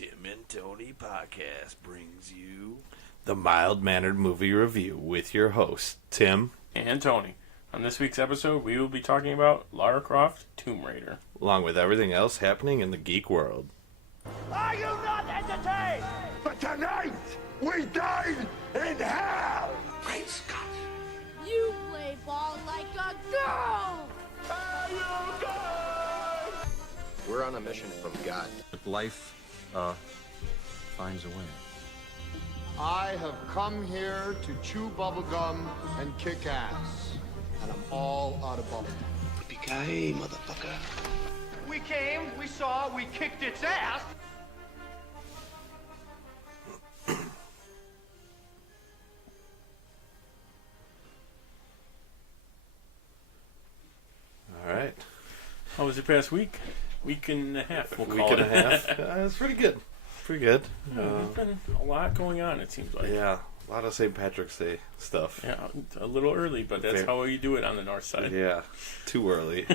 Tim and Tony podcast brings you the mild-mannered movie review with your hosts, Tim and Tony. On this week's episode, we will be talking about Lara Croft, Tomb Raider, along with everything else happening in the geek world. Are you not entertained? But tonight, we dine in hell! Great Scott! You play ball like a girl! Are you good? We're on a mission from God. But life, finds a way. I have come here to chew bubblegum and kick ass. And I'm all out of bubblegum. Yippee-ki-yay, motherfucker. We came, we saw, we kicked its ass. All right. How was your past week? Week and a half, we'll Week call and it. a half. It's pretty good. Pretty good. There's been a lot going on, it seems like. Yeah, a lot of St. Patrick's Day stuff. Yeah, a little early, but that's how you do it on the north side. Yeah, too early.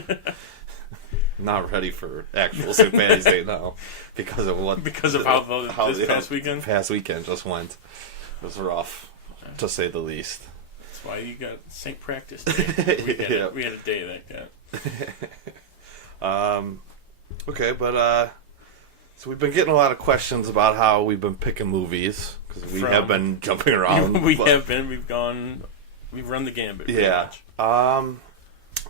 Not ready for actual St. Patty's Day now because of what? Because of how this past weekend? Past weekend just went. It was rough, to say the least. That's why you got St. Practice Day. We had a day like that. Okay, but so we've been getting a lot of questions about how we've been picking movies because we have been jumping around. We've run the gambit. Yeah. All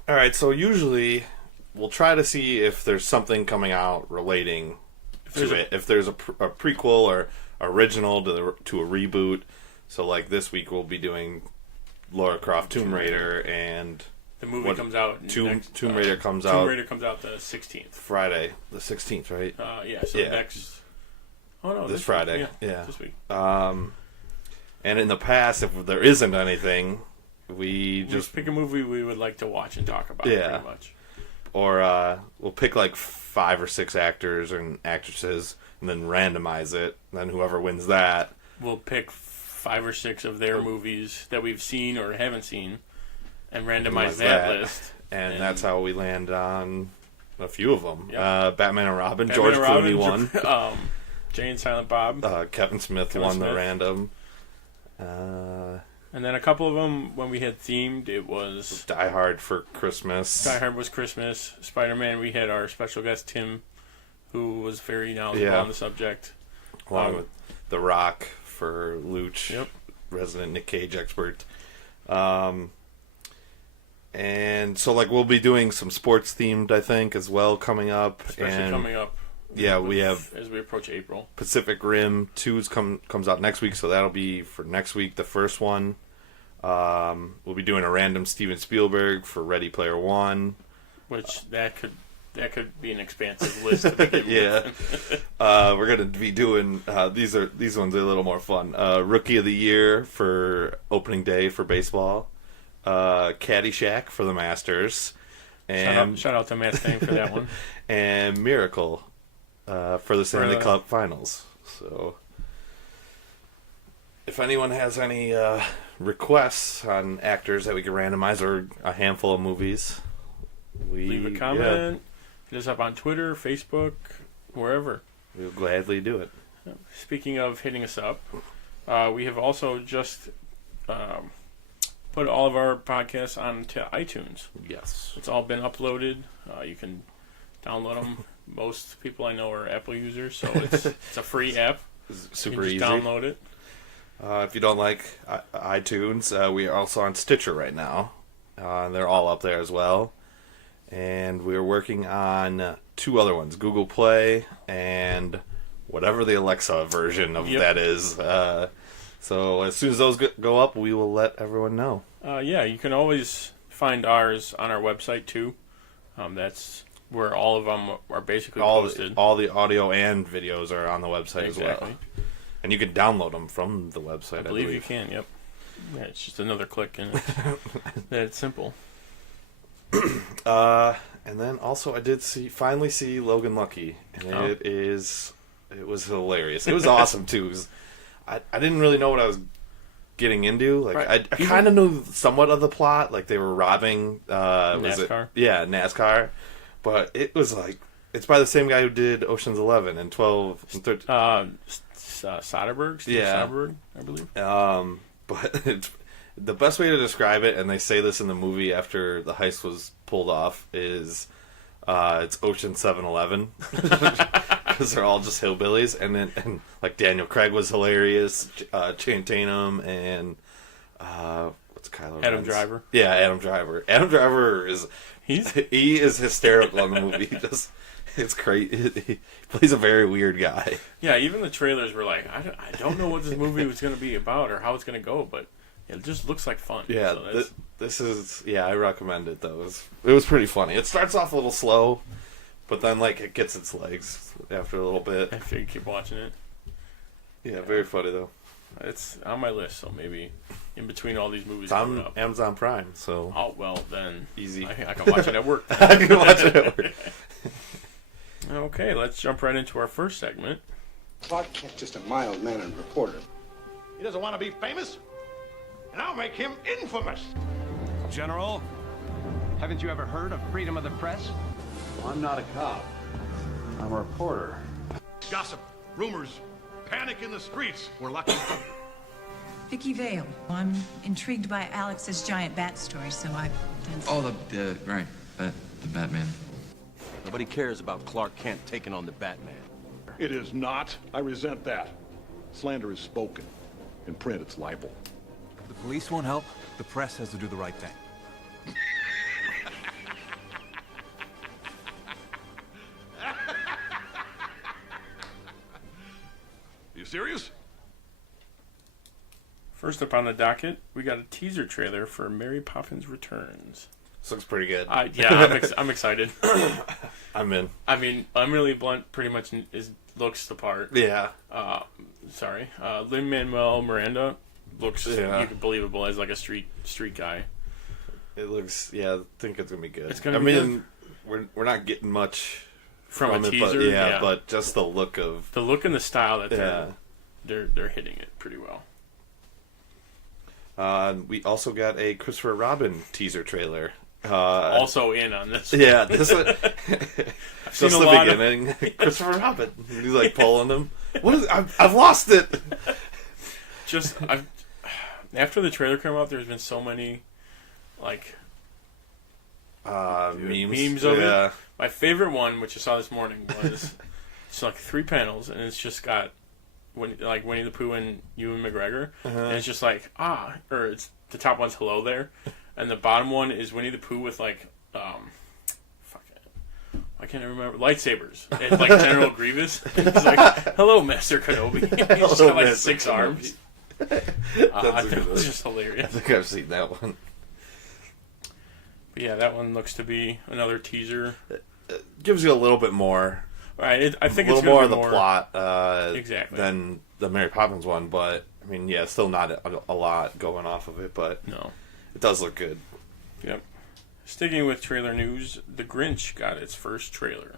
right. So usually we'll try to see if there's something coming out relating to it. If there's a prequel or original to a reboot. So like this week we'll be doing Lara Croft, Tomb Raider, and the movie comes out. Tomb Raider comes out. Tomb Raider comes out the 16th. Friday, the 16th, right? Next. Oh no, this Friday. Week. Yeah, this week. And in the past, if there isn't anything, we just pick a movie we would like to watch and talk about. Yeah. Pretty much. Or we'll pick like 5 or 6 actors and actresses, and then randomize it. And then whoever wins that, we'll pick 5 or 6 of their movies that we've seen or haven't seen, and randomize that list. And that's how we land on a few of them. Yep. Batman and Robin, George Clooney won. Jay and Silent Bob. Kevin Smith won the random. And then a couple of them, when we had themed, it was Die Hard for Christmas. Die Hard was Christmas. Spider-Man, we had our special guest, Tim, who was very knowledgeable on the subject. Along with The Rock for Luch, yep. resident Nick Cage expert. And so, like, we'll be doing some sports themed, I think, as well coming up. Especially coming up. Yeah, we have as we approach April. Pacific Rim 2 comes out next week, so that'll be for next week. The first one. We'll be doing a random Steven Spielberg for Ready Player One, which that could be an expansive list to begin with. We're gonna be doing these ones are a little more fun. Rookie of the Year for opening day for baseball. Caddyshack for the Masters, and shout out to Matt Stang for that one. And Miracle for the Stanley Cup Finals. So, if anyone has any requests on actors that we can randomize or a handful of movies, leave a comment. Hit us up on Twitter, Facebook, wherever. We'll gladly do it. Speaking of hitting us up, we have also just put all of our podcasts onto iTunes. Yes. It's all been uploaded. You can download them. Most people I know are Apple users, so it's a free app. It's super easy. Download it. If you don't like iTunes, we are also on Stitcher right now. They're all up there as well. And we're working on 2 other ones, Google Play and whatever the Alexa version of that is. So as soon as those go up, we will let everyone know. You can always find ours on our website too. That's where all of them are basically posted. All the audio and videos are on the website as well. And you can download them from the website, I believe. You can, yep. Yeah, it's just another click and it's simple. And then also I did finally see Logan Lucky, and it was hilarious. It was awesome too. I didn't really know what I was getting into. Like I kind of knew somewhat of the plot. Like they were robbing NASCAR. NASCAR. But it was like It's by the same guy who did Ocean's 11 and 12 and 13. Soderbergh? Steve Yeah. Soderbergh, I believe. But it's, the best way to describe it, and they say this in the movie after the heist was pulled off, is it's Ocean 7-Eleven. Because they're all just hillbillies. And like Daniel Craig was hilarious, Channing Tatum, and what's Kylo Adam Ren's? Driver. Yeah, Adam Driver. Adam Driver is he is hysterical in the movie. It's great. He plays a very weird guy. Yeah, even the trailers were like, I don't know what this movie was going to be about or how it's going to go, but it just looks like fun. Yeah, So this is I recommend it though. It was pretty funny. It starts off a little slow, but then like it gets its legs after a little bit. I figured keep watching it. Yeah, very funny though. It's on my list, so maybe in between all these movies It's on coming up. Amazon Prime, so Oh, well, then easy. I can watch it at work. I can watch it at work. Okay, let's jump right into our first segment. Clark Kent's just a mild-mannered reporter. He doesn't want to be famous, and I'll make him infamous. General, haven't you ever heard of freedom of the press? I'm not a cop. I'm a reporter. Gossip, rumors, panic in the streets. We're lucky. Vicky Vale. I'm intrigued by Alex's giant bat story, so I've done The Batman. Nobody cares about Clark Kent taking on the Batman. It is not. I resent that. Slander is spoken. In print, it's libel. The police won't help. The press has to do the right thing. You serious? First up on the docket, we got a teaser trailer for Mary Poppins Returns. This looks pretty good. I'm excited. I'm in. I mean, Emily Blunt pretty much looks the part. Yeah. Lin-Manuel Miranda looks believable as like a street guy. It looks. Yeah, I think it's gonna be good. It's gonna be good. We're not getting much From a it, teaser, but just the look of and the style that they're hitting it pretty well. We also got a Christopher Robin teaser trailer. Also in on this. Yeah, this one. I've seen Just a the lot beginning. Christopher Robin. He's like pulling him. What is? I've lost it. After the trailer came out, there's been so many like memes of it. My favorite one, which I saw this morning, was it's like 3 panels, and it's just got Winnie the Pooh and Ewan McGregor, and it's just like or it's the top one's hello there, and the bottom one is Winnie the Pooh with like I can't remember lightsabers, and like General Grievous. He's like, "Hello, Master Kenobi." He's just got like 6 arms. I think it was just hilarious. I think I've seen that one. But yeah, that one looks to be another teaser. It gives you a little bit more. Right, I think a it's little more of be the more plot exactly than the Mary Poppins one, but I mean, yeah, still not a lot going off of it, but no, it does look good. Yep. Sticking with trailer news, The Grinch got its first trailer,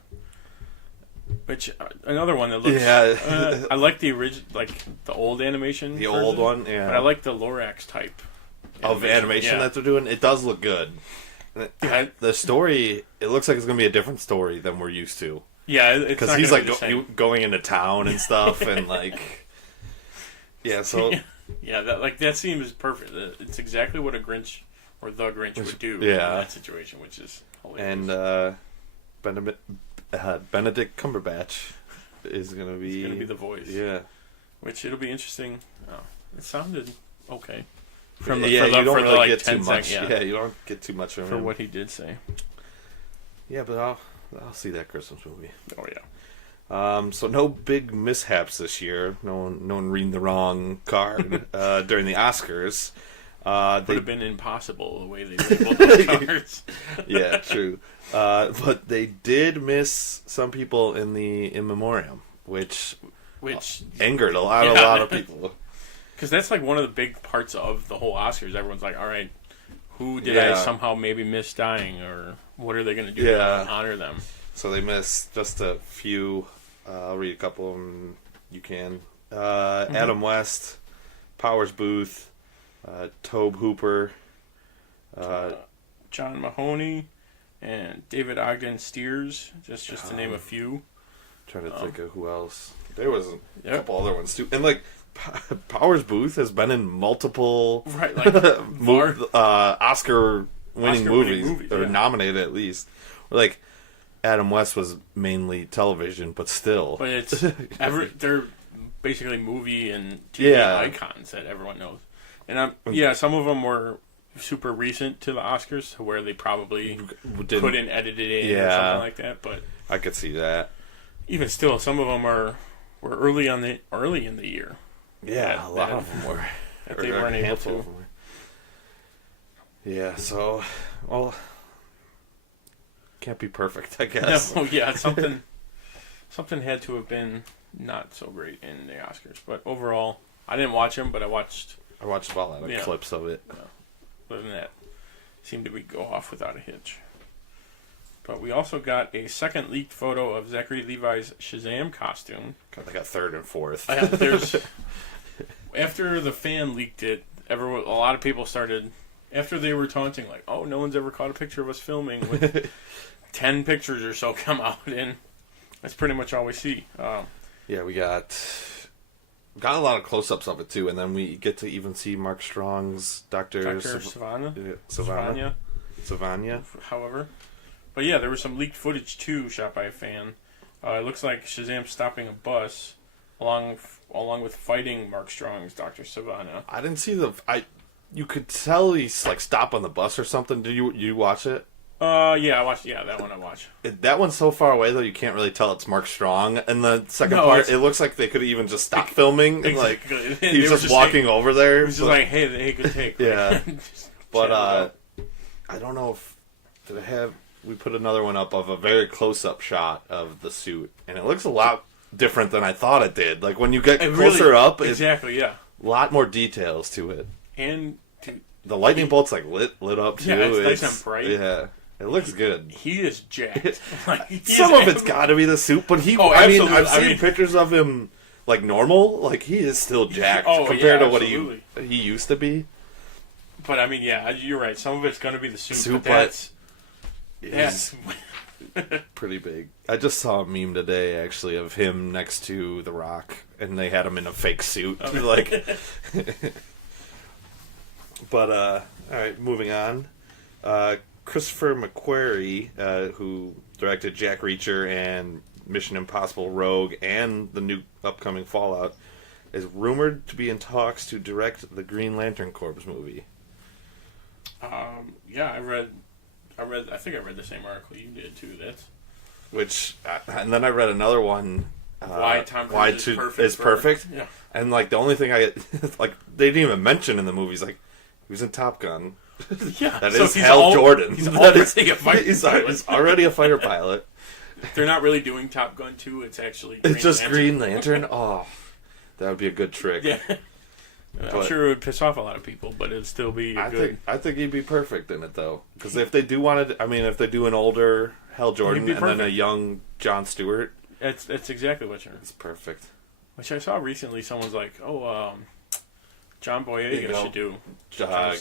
which another one that looks. Yeah, I like the original, like the old animation. The old one, yeah. But I like the Lorax type of animation that they're doing. It does look good. The story, it looks like it's going to be a different story than we're used to. Yeah, because he's like going into town and stuff, and like, yeah. So yeah, that scene is perfect. It's exactly what a Grinch or the Grinch would do in that situation, which is hilarious. And Benedict Cumberbatch is going to be the voice. Yeah, which it'll be interesting. Oh, it sounded okay. You don't really get too much. Yeah, you don't get too much from him. For what he did say. Yeah, but I'll see that Christmas movie. Oh yeah. So no big mishaps this year. No one reading the wrong card during the Oscars. Would have been impossible the way they labeled those cards. Yeah, true. But they did miss some people in the in memoriam, which angered a lot of people. Because that's like one of the big parts of the whole Oscars. Everyone's like, all right, who did I somehow maybe miss dying, or what are they going to do to honor them? So they missed just a few. I'll read a couple of them. You can. Adam West, Powers Booth, Tobe Hooper, John Mahoney, and David Ogden Stiers, just to name a few. Trying to think of who else. There was a couple other ones too, and like Powers Booth has been in multiple Oscar-winning movies, or nominated at least. Like Adam West was mainly television, but still. But it's they're basically movie and TV icons that everyone knows. And some of them were super recent to the Oscars, to where they probably couldn't edit it in or something like that. But I could see that. Even still, some of them were early in the year. Yeah, a lot of them were. That they weren't able to. Yeah, so can't be perfect, I guess. No, yeah, something had to have been not so great in the Oscars. But overall, I didn't watch them, but I watched a lot of clips of it. Other than that, seemed to go off without a hitch. But we also got a second leaked photo of Zachary Levi's Shazam costume. They got third and fourth. After the fan leaked it, a lot of people started, after they were taunting, like, oh, no one's ever caught a picture of us filming, with 10 pictures or so come out, and that's pretty much all we see. Yeah, we got a lot of close-ups of it, too, and then we get to even see Mark Strong's Dr. Savannah. However. But yeah, there was some leaked footage, too, shot by a fan. It looks like Shazam stopping a bus, along with fighting Mark Strong's Dr. Savannah. I didn't see you could tell he's like stop on the bus or something. Did you watch it? Yeah, I watched. Yeah, that one I watched. That one's so far away though you can't really tell it's Mark Strong. And the second part, it looks like they could even just stop filming. And like he's just walking over there. He's just like, hey, good take. Yeah, but I don't know if we put another one up of a very close-up shot of the suit, and it looks a lot different than I thought it did. Like when you get closer up, exactly, yeah, a lot more details to it. And the lightning bolt's like lit up too. Yeah, it's nice and bright. Yeah, it looks good. He is jacked. Some of it's got to be the suit, but I've seen pictures of him like normal. Like he is still jacked compared to what he used to be. But I mean, yeah, you're right. Some of it's going to be the suit, but that's pretty big. I just saw a meme today actually of him next to The Rock, and they had him in a fake suit. Like. But, all right, moving on. Christopher McQuarrie, who directed Jack Reacher and Mission Impossible Rogue and the new upcoming Fallout, is rumored to be in talks to direct the Green Lantern Corps movie. Yeah, I think I read the same article you did, too. And then I read another one. Why Tom Cruise is perfect. Yeah. And, like, the only thing they didn't even mention in the movie is, like, he was in Top Gun. Yeah, that is Hal Jordan. He's already a fighter pilot. He's already a fighter pilot. They're not really doing Top Gun 2. It's actually Green Lantern. Oh, that would be a good trick. Yeah, I'm sure it would piss off a lot of people, but it'd still be good. I think he'd be perfect in it though, because if they do if they do an older Hal Jordan and then a young Jon Stewart, that's exactly what you're. It's perfect. Which I saw recently. Someone's like, John Boyega should do Jon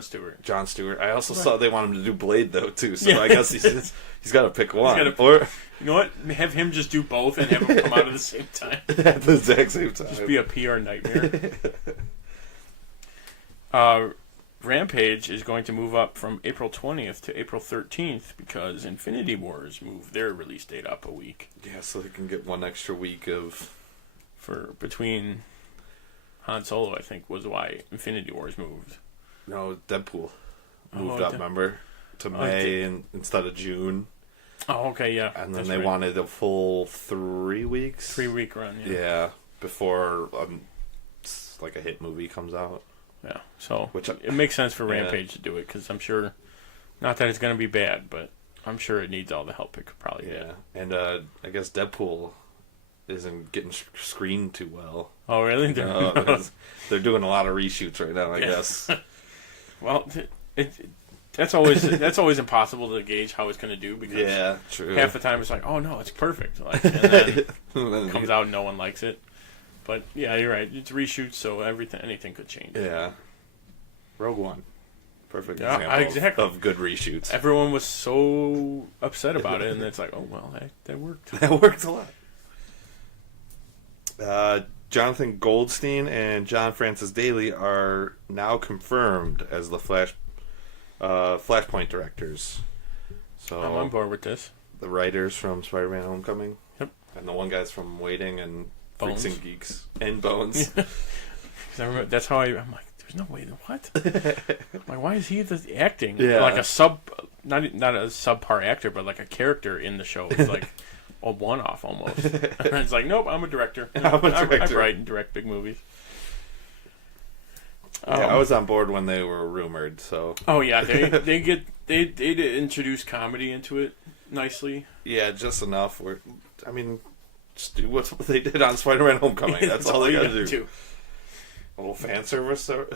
Stewart. Jon Stewart. I also saw they want him to do Blade though too. So I guess he's got to pick one. Or you know what? Have him just do both and have them come out at the same time. At the exact same time. Just be a PR nightmare. Rampage is going to move up from April 20th to April 13th because Infinity Wars moved their release date up a week. Yeah, so they can get one extra week between Han Solo, I think, was why Infinity Wars moved. No, Deadpool moved up, remember? To May instead of June. Oh, okay, yeah. And then they wanted a full 3 weeks. 3-week run, yeah. Yeah, before like a hit movie comes out. Yeah, so it makes sense for Rampage to do it, because I'm sure, not that it's going to be bad, but I'm sure it needs all the help it could probably get. And I guess Deadpool isn't getting screened too well. Oh, really? They're doing a lot of reshoots right now, I guess. Well, that's always impossible to gauge how it's going to do, because true. Half the time it's like, oh no, it's perfect, and then it comes out and no one likes it. But yeah, you're right. It's reshoots, so anything could change. Yeah. Rogue One, Perfect Yeah, example exactly. of good reshoots. Everyone was so upset about it, and it's like, oh, well, that worked. That worked a lot. Jonathan Goldstein and John Francis Daly are now confirmed as the Flashpoint directors. So I'm on board with this. The writers from Spider-Man: Homecoming. Yep. And the one guy's from Waiting and Bones. Freaks and Geeks and Bones. I remember, that's how I'm like, there's no way. What? Like, why is he acting? Yeah. Like a not a subpar actor, but like a character in the show. It's like a one-off almost. And it's like, nope, I'm a director. I'm a director. I write and direct big movies. Yeah, I was on board when they were rumored. So. Oh yeah, they introduce comedy into it nicely. Yeah, just enough. Just do what they did on Spider-Man: Homecoming. That's all they gotta do. A little fan service here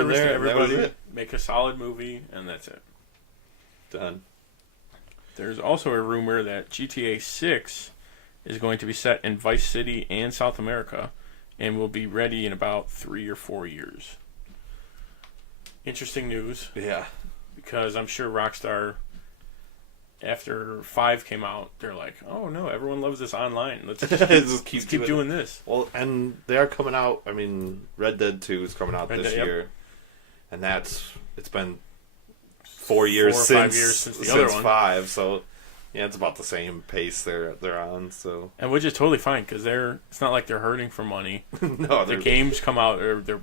and there. Everybody make a solid movie, and that's it. Done. There's also a rumor that GTA 6 is going to be set in Vice City and South America, and will be ready in about 3 or 4 years. Interesting news. Yeah. Because I'm sure Rockstar, after 5 came out, they're like, oh no, everyone loves this online. Let's just keep doing this. Well, and they are coming out. I mean, Red Dead 2 is coming out this year. And it's been 4 years 4 or 5 years since the other one. 5, so yeah, it's about the same pace they're on. So, and which is totally fine because it's not like they're hurting for money. No, the games come out, they're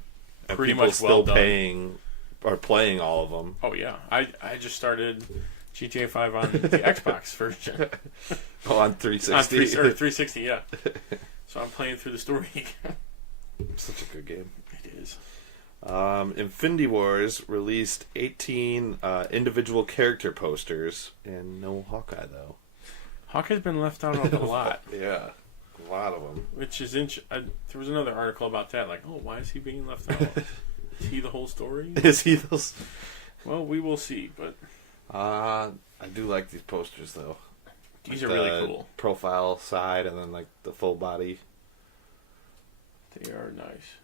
pretty much well done. Paying or playing all of them. Oh yeah, I just started GTA 5 on the Xbox version. Oh, on 360. 360, yeah. So I'm playing through the story. Such a good game. It is. Infinity Wars released 18 individual character posters, and no Hawkeye, though. Hawkeye's been left out of a lot. Yeah, a lot of them. Which is there was another article about that, like, oh, why is he being left out? Is he the whole story? Is he the... Well, we will see, but... I do like these posters, though. These are really cool. Profile side, and then, like, the full body. They are nice.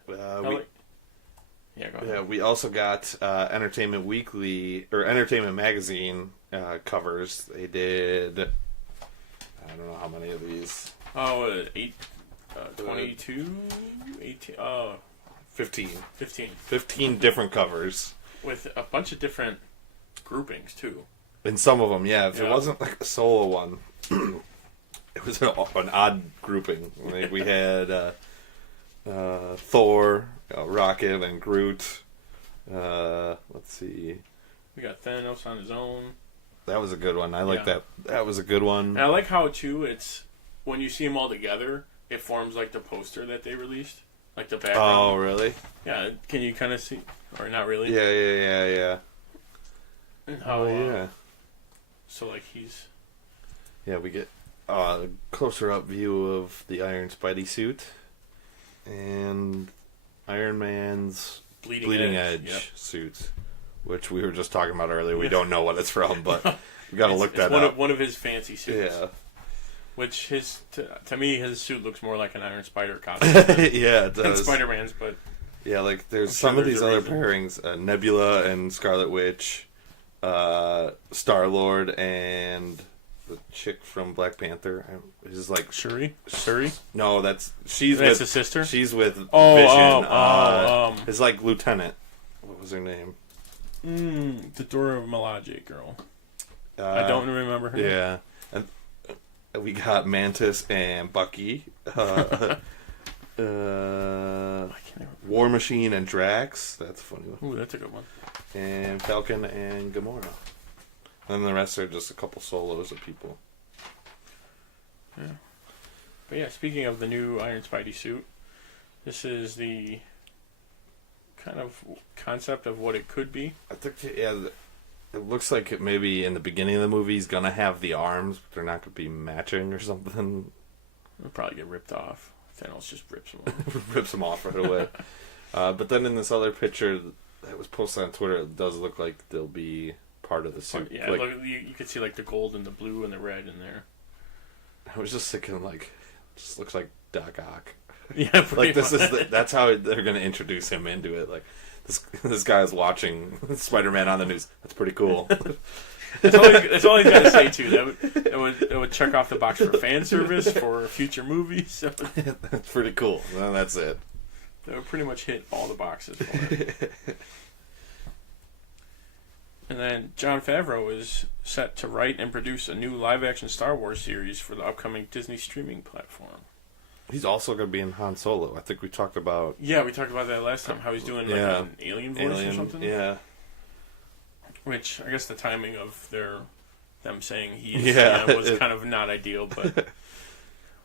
Yeah, go ahead. Yeah, we also got Entertainment Weekly or Entertainment Magazine covers. They did, I don't know how many of these. 22, 18, 15. 15. 15 different covers with a bunch of different groupings too. And some of them, yeah. If it wasn't like a solo one, it was an odd grouping. Like we had Thor, Rocket, and Groot. Let's see. We got Thanos on his own. That was a good one. I like that. That was a good one. And I like how too. It's when you see them all together, it forms like the poster that they released, like the background. Oh, really? Yeah. Can you kind of see, or not really? Yeah. And how? Yeah. So like he's. Yeah, we get a closer up view of the Iron Spidey suit. And Iron Man's Bleeding Edge suit, which we were just talking about earlier. We don't know what it's from, but we got to look that up. One of his fancy suits. Yeah. Which to me, his suit looks more like an Iron Spider costume. Yeah, it does. Than Spider-Man's, but yeah, like there's some of these other pairings: Nebula and Scarlet Witch, Star-Lord, and the chick from Black Panther is like Shuri. No, that's with his sister. She's with Vision. It's like Lieutenant. What was her name? The Dora Milaje girl. I don't remember her. Yeah, and we got Mantis and Bucky. War Machine and Drax. That's a funny one. Ooh, that's a good one. And Falcon and Gamora. And the rest are just a couple solos of people. Yeah. But yeah, speaking of the new Iron Spidey suit, this is the kind of concept of what it could be. I think, it looks like it maybe in the beginning of the movie he's going to have the arms, but they're not going to be matching or something. They'll probably get ripped off. Thanos just rips them off. Rips them off right away. But then in this other picture that was posted on Twitter, it does look like they'll be part of the suit. Yeah, like, look, you could see like the gold and the blue and the red in there. I was just thinking, like, just looks like Doc Ock. Yeah, like this much. That's how they're going to introduce him into it. Like, this guy is watching Spider-Man on the news. That's pretty cool. That's all he's got to say too. That would check off the box for fan service for future movies. So that's pretty cool. Well, that's it. That would pretty much hit all the boxes for it. And then Jon Favreau is set to write and produce a new live-action Star Wars series for the upcoming Disney streaming platform. He's also going to be in Han Solo. I think we talked about... Yeah, we talked about that last time, how he's doing an alien voice or something. Yeah. Which, I guess the timing of them saying was kind of not ideal, but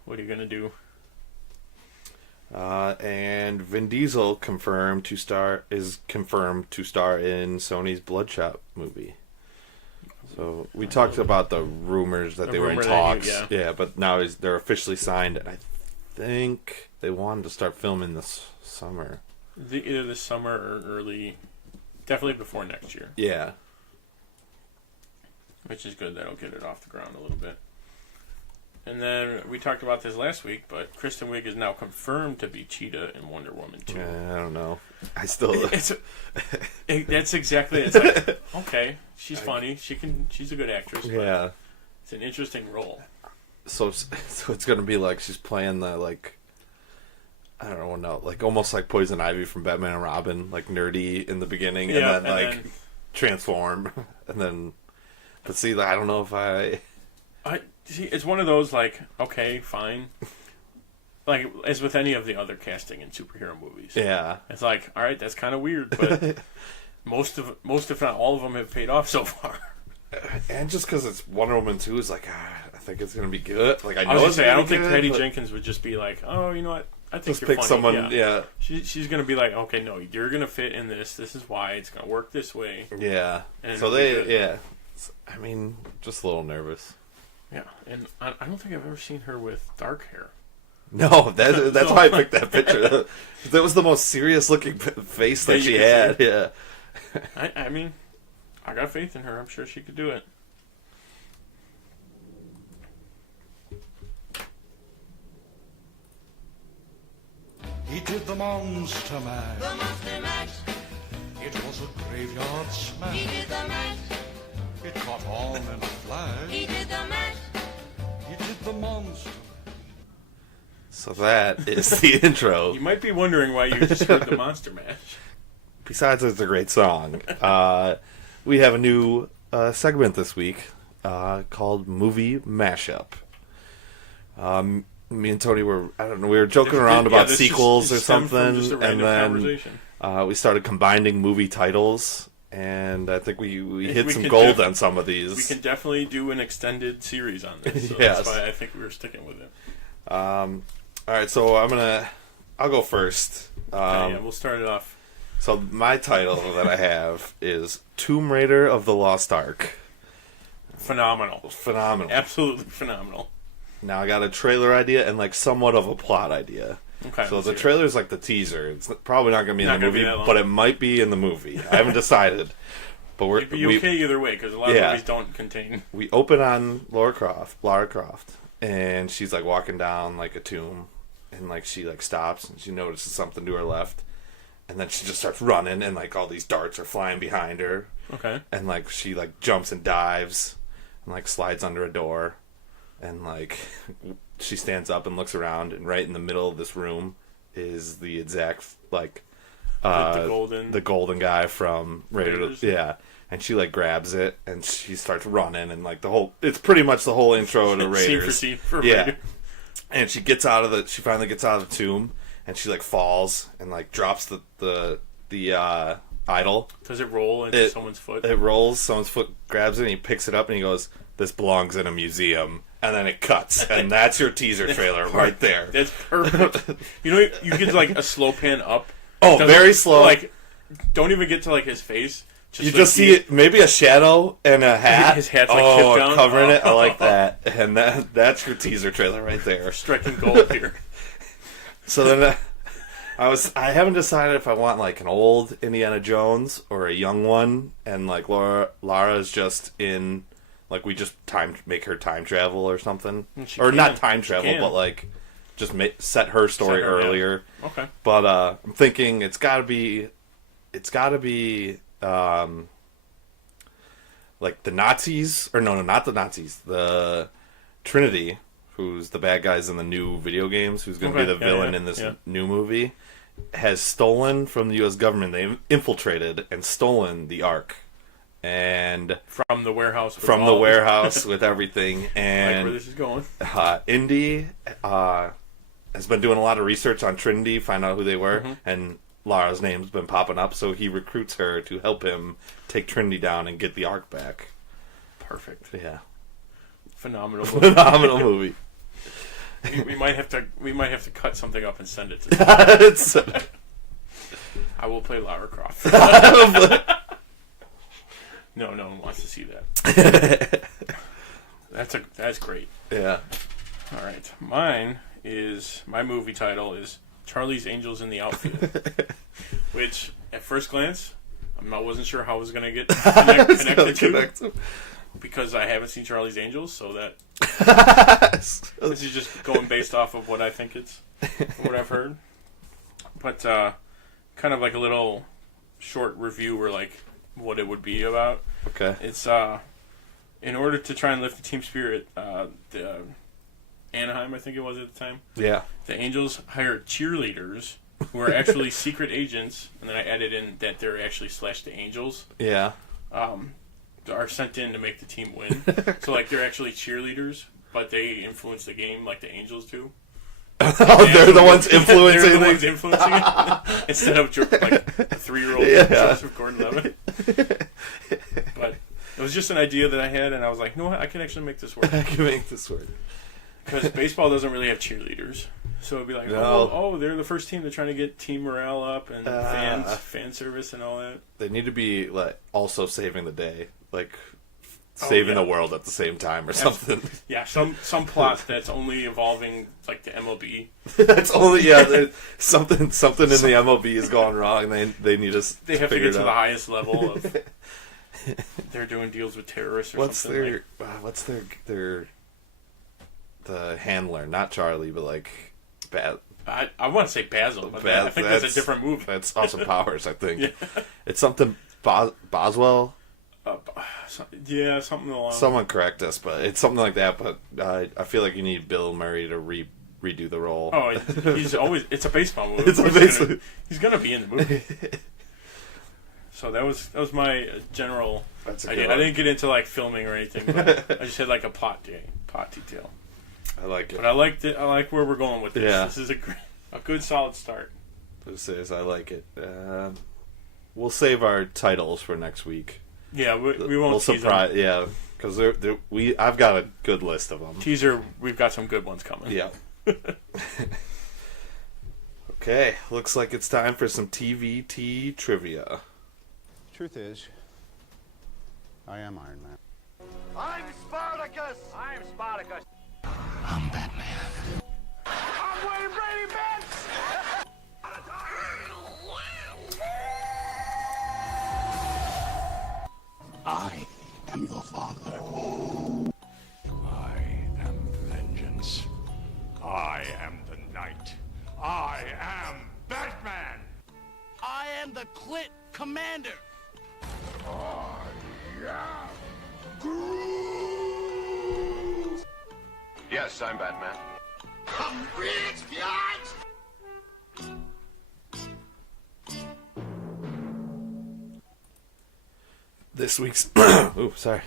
what are you going to do? And Vin Diesel is confirmed to star in Sony's Bloodshot movie. So we talked about the rumors that they were in talks. But now they're officially signed, and I think they wanted to start filming this summer. Either this summer or early, definitely before next year. Yeah. Which is good. That'll get it off the ground a little bit. And then we talked about this last week, but Kristen Wiig is now confirmed to be Cheetah in Wonder Woman 2. I don't know. I still... That's exactly it. It's like, okay, she's funny. She's a good actress. Yeah. It's an interesting role. So it's going to be like she's playing the, like... I don't know, like almost like Poison Ivy from Batman and Robin, like nerdy in the beginning, and then transform, and then... But see, I don't know if I see. It's one of those like, okay, fine. Like as with any of the other casting in superhero movies. Yeah. It's like, all right, that's kind of weird, but most if not all of them have paid off so far. And just because it's Wonder Woman 2 is like, I think it's gonna be good. Like I don't think Patty Jenkins would just be like, oh, you know what? I think you're pick funny. Someone. Yeah. She's gonna be like, okay, no, you're gonna fit in this. This is why it's gonna work this way. Yeah. And so I mean, just a little nervous. Yeah, and I don't think I've ever seen her with dark hair. No, that's why I picked that picture. That was the most serious-looking face that she had. Yeah. I mean, I got faith in her. I'm sure she could do it. He did the Monster Mash. The Monster Mash. It was a graveyard smash. He did the mash. It caught on in a flash. He did the mash. He did the monster. So that is the intro. You might be wondering why you just heard the Monster Mash. Besides, it's a great song. We have a new segment this week called Movie Mashup. Me and Tony were joking around about sequels or something, and then we started combining movie titles. And I think we hit some gold on some of these. We can definitely do an extended series on this. So yes. That's why I think we were sticking with it. All right, so I'll go first. We'll start it off. So my title that I have is Tomb Raider of the Lost Ark. Phenomenal. Absolutely phenomenal. Now I got a trailer idea and like somewhat of a plot idea. Okay, so the trailer is like the teaser. It's probably not going to be in the movie, but it might be in the movie. I haven't decided. But it'd be okay either way because a lot of movies don't contain. We open on Lara Croft, and she's like walking down like a tomb, and like she like stops and she notices something to her left, and then she just starts running, and like all these darts are flying behind her. Okay. And like she like jumps and dives, and like slides under a door, and like. She stands up and looks around, and right in the middle of this room is the exact like the golden guy from Raiders. Yeah, and she like grabs it and she starts running, and like it's pretty much the whole intro to Raiders. Scene for Raiders. And she finally gets out of the tomb, and she like falls and like drops the idol. Does it roll into someone's foot? It rolls. Someone's foot grabs it, and he picks it up, and he goes, "This belongs in a museum." And then it cuts, and that's your teaser trailer right there. That's perfect. You know, you get like a slow pan up. Oh, very slow. Like, don't even get to like his face. You just see it, maybe a shadow and a hat. His hat's like tipped down, covering it. I like that, and that's your teaser trailer right there. Striking gold here. So then, I haven't decided if I want like an old Indiana Jones or a young one, and like Lara's just in. Like, we just make her time travel or something. Not time travel, but, like, just set her story earlier. Yeah. Okay. But I'm thinking it's got to be it's got to be like the Nazis, or no, not the Nazis, the Trinity, who's the bad guys in the new video games, who's going to be the villain in this new movie, has stolen from the U.S. government. They infiltrated and stolen the Ark. And from the warehouse with everything. And like where this is going. Indy has been doing a lot of research on Trinity, find out who they were, and Lara's name's been popping up, so he recruits her to help him take Trinity down and get the Ark back. Perfect. Yeah. Phenomenal movie. Phenomenal movie. we might have to cut something up and send it to I will play Lara Croft. No one wants to see that. That's great. Yeah. All right. My movie title is Charlie's Angels in the Outfield, which at first glance I wasn't sure how I was going to get connected to, because I haven't seen Charlie's Angels, so that this is just going based off of what I think it's, what I've heard. But kind of like a little short review or like what it would be about. Okay. It's in order to try and lift the team spirit, the Anaheim, I think it was at the time. Yeah. The Angels hired cheerleaders who are actually secret agents, and then I added in that they're actually / the Angels. Yeah. Are sent in to make the team win. So like they're actually cheerleaders, but they influence the game like the Angels do. They're the ones influencing. They're the ones influencing it instead of like a 3-year-old Joseph Gordon-Levitt. But it was just an idea that I had, and I was like, no, I can actually make this work. I can make this work. Because baseball doesn't really have cheerleaders, so it'd be like, oh, they're the first team. They're trying to get team morale up and fan service and all that. They need to be like also saving the day, like saving the world at the same time or something. Yeah, some plot that's only involving like the MLB. That's only something in the MLB is going wrong. They need us. They have to get to the highest level of. They're doing deals with terrorists or something. What's their the handler? Not Charlie, but like I want to say Basil, but I think that's a different move. That's Austin Powers, I think. Yeah. It's something Boswell. Something along. Someone correct us, but it's something like that. But I feel like you need Bill Murray to redo the role. Oh, he's always. It's a baseball movie. He's gonna be in the movie. So that was my general idea. I didn't get into like filming or anything, but I just had like a plot detail. I like it. But I liked it. I like where we're going with this. Yeah. This is a good solid start. This is. I like it. We'll save our titles for next week. Yeah, we won't tease surprise. them. Yeah, because I've got a good list of them. Teaser, we've got some good ones coming. Yeah. Okay, looks like it's time for some TvT trivia. Truth is, I am Iron Man. I'm Spartacus! I'm Spartacus! I'm Batman. I'm Wayne Brady Benz! I am your father. I am vengeance. I am the knight. I am Batman! I am the Clit Commander. I am Groot! Yes, I'm Batman. I'm rich, biatch! This week's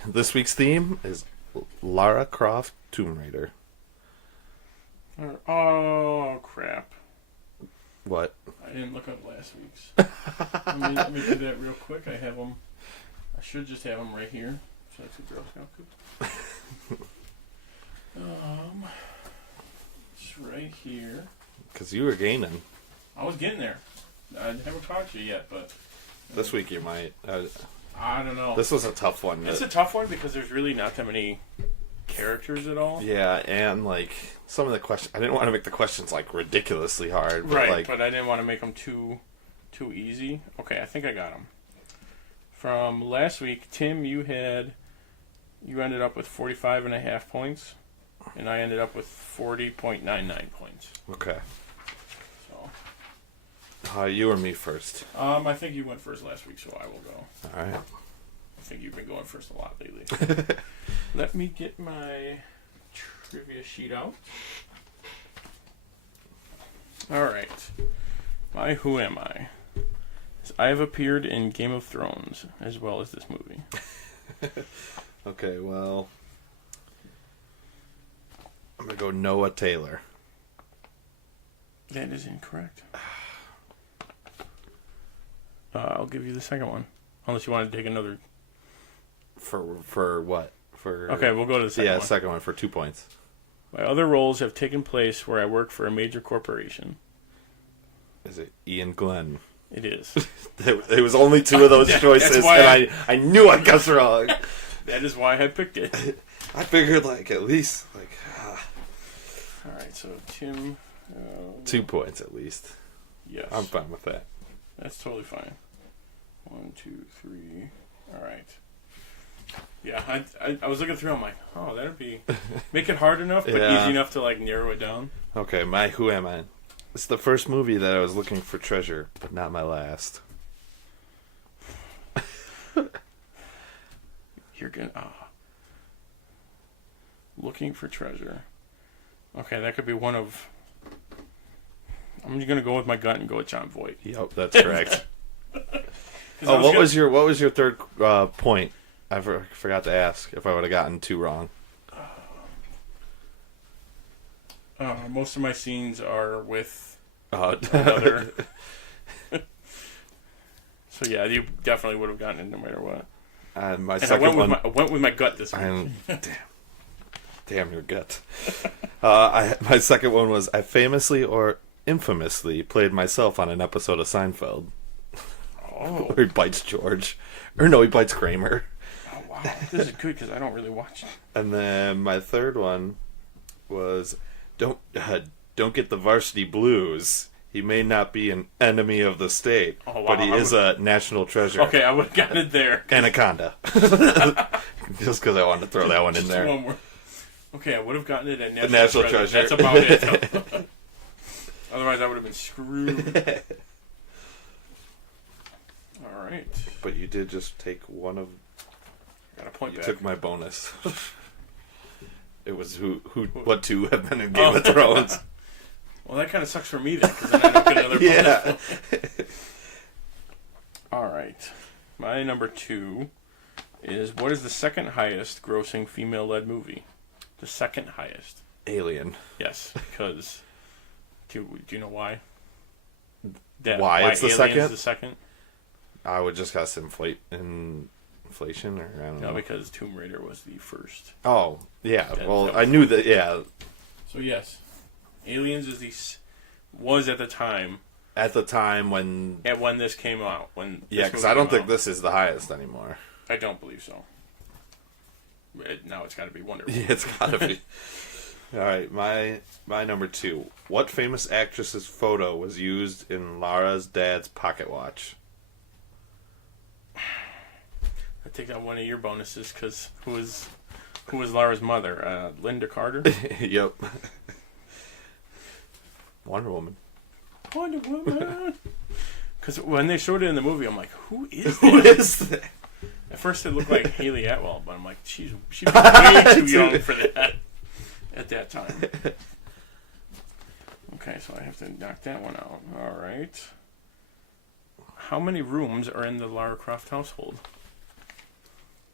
This week's theme is Lara Croft Tomb Raider. Oh crap! What? I didn't look up last week's. let me do that real quick. I have them. I should just have them right here. So that's a Girl Scout cookie. It's right here. Because you were gaining. I was getting there. I haven't caught you yet, but this week you might. I don't know. This was a tough one. It's a tough one because there's really not that many characters at all. Yeah, and like some of the questions, I didn't want to make the questions like ridiculously hard. But right, like, but I didn't want to make them too easy. Okay, I think I got them. From last week, Tim, you ended up with 45.5 points, and I ended up with 40.99 points. Okay. So You or me first? I think you went first last week, so I will go. All right. I think you've been going first a lot lately. Let me get my trivia sheet out. All right. My Who Am I? I have appeared in Game of Thrones as well as this movie. Okay, well, I'm going to go Noah Taylor. That is incorrect. I'll give you the second one. Unless you want to take another. For what? Okay, we'll go to the second one. Yeah, second one for 2 points. My other roles have taken place where I work for a major corporation. Is it Ian Glenn? It is. It was only 2 of those choices, and I knew I guessed wrong. That is why I picked it. I figured, at least, All right, so Tim... 2 points, at least. Yes. I'm fine with that. That's totally fine. 1, 2, 3... All right. Yeah, I was looking through, I'm like, oh, that'd be... Make it hard enough, but easy enough to, narrow it down. Okay, my Who Am I? It's the first movie that I was looking for treasure, but not my last. You're gonna... looking for treasure. Okay, that could be one of... I'm gonna go with my gut and go with John Voight. Yep, that's correct. What was your third point? I forgot to ask if I would have gotten 2 wrong. Most of my scenes are with another. So yeah, you definitely would have gotten it no matter what. My and second I went with my gut this week. Damn your gut. My second one was I famously or infamously played myself on an episode of Seinfeld. Oh. Where he bites George. Or no, he bites Kramer. Oh, wow. This is good because I don't really watch it. And then my third one was don't get the varsity blues. He may not be an enemy of the state, but he is a national treasure. Okay, I would have gotten it there. Anaconda. Just because I wanted to throw that one in there. One more. Okay, I would have gotten it at National Treasure. That's about it. Otherwise, I would have been screwed. All right. But you did just take one of... Got a point back. You took my bonus. It was what 2 have been in Game of Thrones. Well, that kind of sucks for me then, because then I don't get another bonus. All right. My number 2 is what is the second highest grossing female-led movie? The second highest. Alien. Yes, because... Do you know why? Why it's the second? The second? I would just guess inflation, or I don't know. No, because Tomb Raider was the first. Oh, yeah. Well, I knew that, yeah. So, yes. Aliens was at the time. At the time when... When this came out. Yeah, because I don't think this is the highest anymore. I don't believe so. Now it's got to be Wonder Woman. Yeah, it's got to be. All right, my number 2. What famous actress's photo was used in Lara's dad's pocket watch? I take out one of your bonuses because who was Lara's mother? Linda Carter? Yep. Wonder Woman. Wonder Woman. Because when they showed it in the movie, I'm like, who is Who is that? At first it looked like Haley Atwell, but I'm like, she's way too young for that at that time. Okay, so I have to knock that one out. All right. How many rooms are in the Lara Croft household?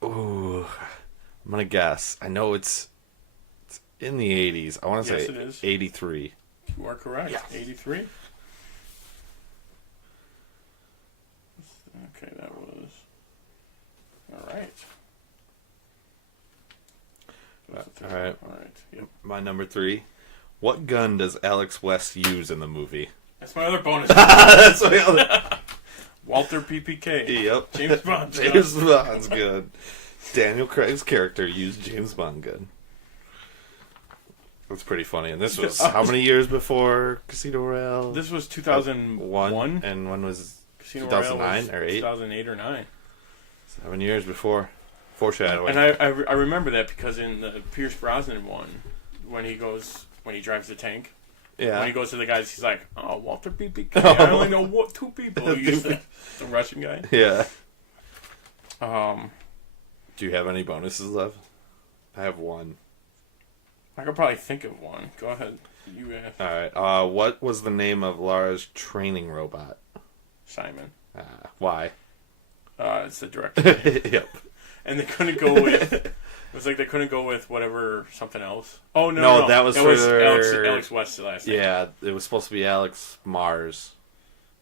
Ooh, I'm gonna guess. I know it's in the 80s. I want to say it is. 83. You are correct. Yes. 83. Okay, that was... All right. All right. Yep. My number 3. What gun does Alex West use in the movie? That's my other bonus. That's my other... Walter PPK. Yep. James Bond. James Bond's good. Daniel Craig's character used James Bond gun. That's pretty funny. And this was how many years before Casino Royale? This was 2001. And when was Casino 2009 or 8? 2008 or 9. 7 years before. Foreshadowing. And I remember that because in the Pierce Brosnan one, when he drives the tank, Yeah. When he goes to the guys, he's like, "Oh, Walter PPK. I only know two people." He's the Russian guy. Yeah. Do you have any bonuses left? I have one. I could probably think of one. Go ahead. You ask. All right. What was the name of Lara's training robot? Simon. Why? It's the director. Yep. And they couldn't go with. It was like they couldn't go with whatever something else. Oh no! That was Alex West's last name. Yeah, it was supposed to be Alex Mars,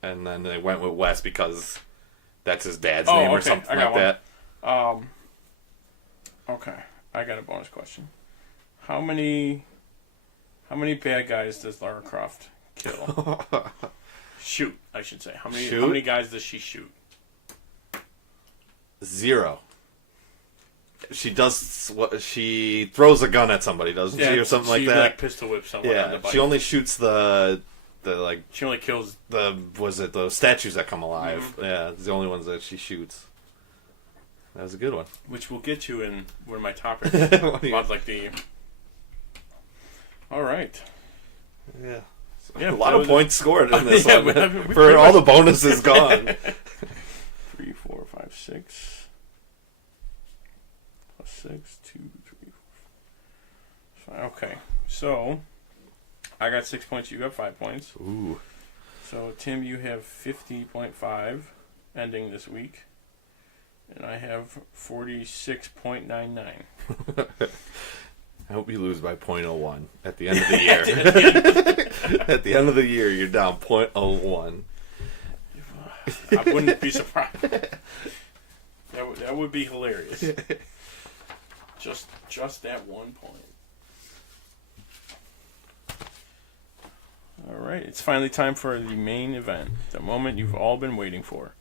and then they went with West because that's his dad's name or something like that. Okay, I got a bonus question. How many bad guys does Lara Croft kill? Shoot, I should say. How many guys does she shoot? 0. She throws a gun at somebody, doesn't she, or something like that? Like pistol whips someone. Yeah, on the bike. she only shoots the She only kills the statues that come alive. Mm-hmm. Yeah, it's the only ones that she shoots. That was a good one. Which we'll get to in one of my topics. About like the. All right. Yeah. Yeah, a lot of points scored in this one. We for all the bonuses gone. 3, 4, 5, 6. Plus 6, 2, 3, 4, 5. Okay, so I got 6 points. You got 5 points. Ooh. So Tim, you have 50.5 ending this week, and I have 46.99. I hope you lose by 0.01 at the end of the year. At the end of the year, you're down 0.01. I wouldn't be surprised. That would be hilarious. Just that 1 point. All right, it's finally time for the main event, the moment you've all been waiting for.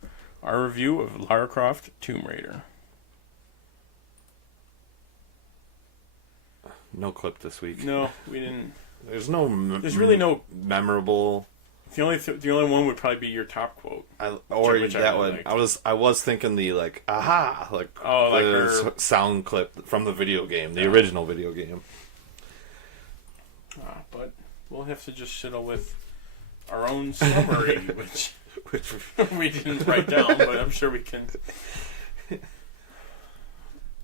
Our review of Lara Croft Tomb Raider. No clip this week. No, we didn't. There's really no memorable. The only one would probably be your top quote. Which that one. I was thinking the aha the sound clip from the video game, the original video game. But we'll have to just settle with our own summary, which we didn't write down, but I'm sure we can.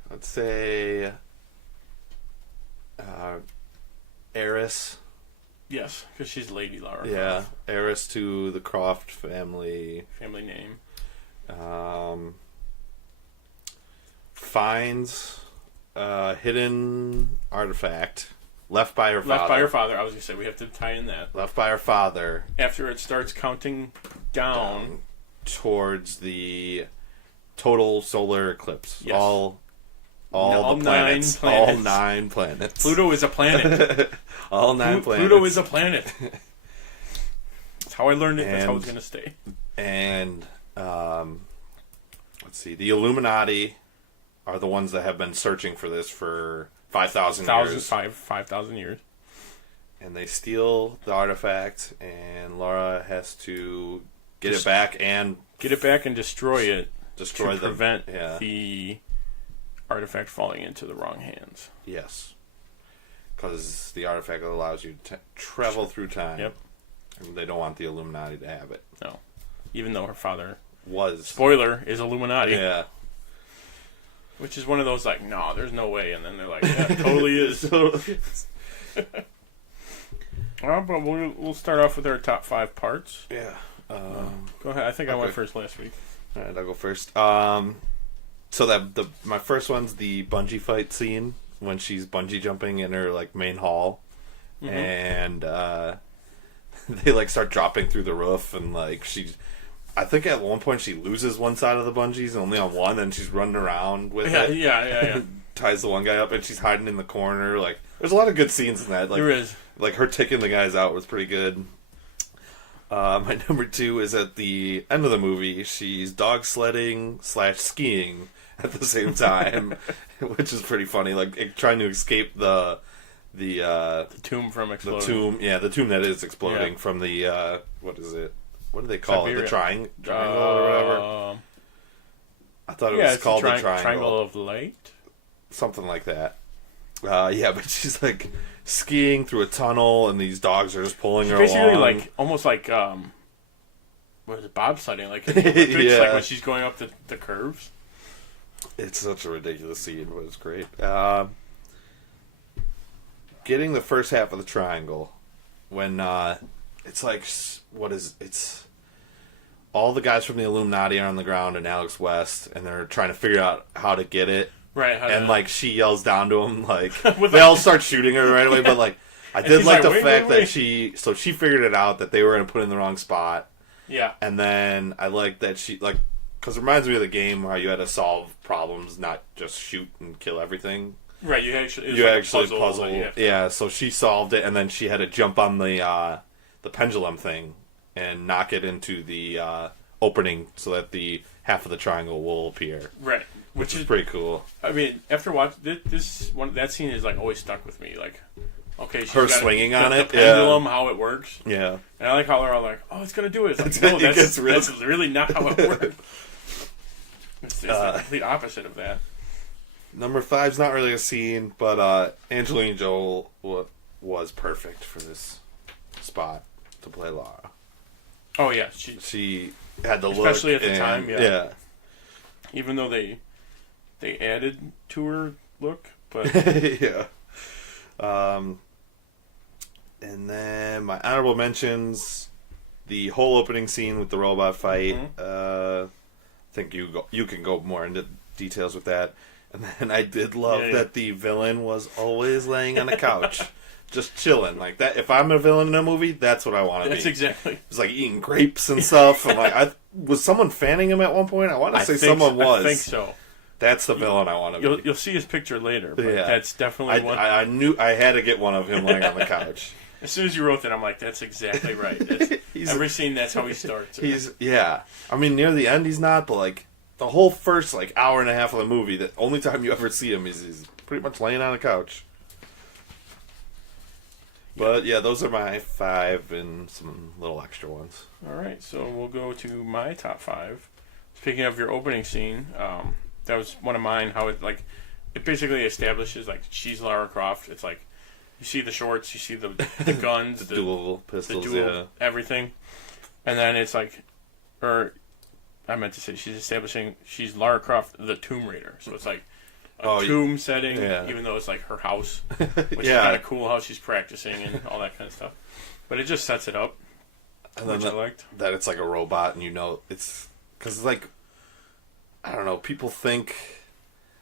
Let's say heiress. Yes, because she's Lady Lara Croft. Yeah, heiress to the Croft family. Family name. Finds a hidden artifact left by her father. Left by her father. I was going to say, we have to tie in that. Left by her father. After it starts counting down towards the total solar eclipse. Yes. All the planets. 9 planets. All 9 planets. Pluto is a planet. All 9 planets. Pluto is a planet. That's how I learned it. That's how it's going to stay. And, let's see. The Illuminati are the ones that have been searching for this for 5,000 years. 5,000 years. And they steal the artifact, and Lara has to get it back and destroy it. To prevent the artifact falling into the wrong hands. Yes. Because the artifact allows you to travel through time. Yep. And they don't want the Illuminati to have it. No. Even though her father was. Spoiler, is Illuminati. Yeah. Which is one of those no, there's no way. And then they're like, yeah, it totally is. Well, but we'll start off with our top 5 parts. Yeah. Go ahead. I think I went first last week. All right, I'll go first. So my first one's the bungee fight scene when she's bungee jumping in her main hall, and they start dropping through the roof, and I think at one point she loses one side of the bungees, only on one, and she's running around with it. Yeah. Ties the one guy up, and she's hiding in the corner. There's a lot of good scenes in that. There is. Her taking the guys out was pretty good. My number 2 is at the end of the movie. She's dog sledding / skiing at the same time, which is pretty funny. Trying to escape the tomb from exploding. The tomb that is exploding from the what is it? What do they call Siberia. it? The triangle or whatever. I thought it was called the triangle. Triangle of light. Something like that. Yeah, but she's like skiing through a tunnel, and these dogs are just pulling her Basically, along. like almost like what is it, bobsledding? Like, in the Olympics, Yeah. like when she's going up the curves. It's such a ridiculous scene, but it's great. Getting the first half of the triangle when it's like it's all the guys from the Illuminati are on the ground and Alex West, and they're trying to figure out how to get it. Right, and like she yells down to him, like they all start shooting her right away. But like I did like the fact that she figured it out that they were going to put in the wrong spot. Yeah, and then I like that she like because it reminds me of the game where you had to solve problems, not just shoot and kill everything. Right, you actually puzzle. Yeah, so she solved it, and then she had to jump on the pendulum thing and knock it into the opening so that the half of the triangle will appear. Right. Which is pretty cool. I mean, after watching this one, that scene is like always stuck with me. Like, okay, she's her got swinging on it, the pendulum, how it works. Yeah, and I like how they're all like, "Oh, it's gonna do it." It's like, no, that's really not how it works. It's the complete opposite of that. Number 5's not really a scene, but Angelina Jolie was perfect for this spot to play Lara. Oh yeah, she had the especially look at the time. Yeah, even though they added to her look, but yeah. And then my honorable mentions: the whole opening scene with the robot fight. I think you can go more into details with that. And then I did love that the villain was always laying on a couch, just chilling like that. If I'm a villain in a movie, that's what I want to be. That's exactly. It's like eating grapes and stuff. And like, was someone fanning him at one point? I want to say someone was. I think so. That's the villain I want to be. You'll see his picture later, but that's definitely one. I knew I had to get one of him laying on the couch. As soon as you wrote that, I'm like, that's exactly right. Every scene, that's how he starts. I mean, near the end, he's not, but like the whole first like hour and a half of the movie, the only time you ever see him is he's pretty much laying on a couch. But yeah, those are my 5 and some little extra ones. All right, so we'll go to my top 5. Speaking of your opening scene, that was one of mine. How it basically establishes like she's Lara Croft. It's like you see the shorts, you see the guns, the dual pistols, everything, and then it's like, or I meant to say she's establishing she's Lara Croft, the Tomb Raider. So it's like a tomb setting, even though it's like her house, which is kind of cool how she's practicing and all that kind of stuff. But it just sets it up, and which I liked. That it's like a robot, and it's because like I don't know, people think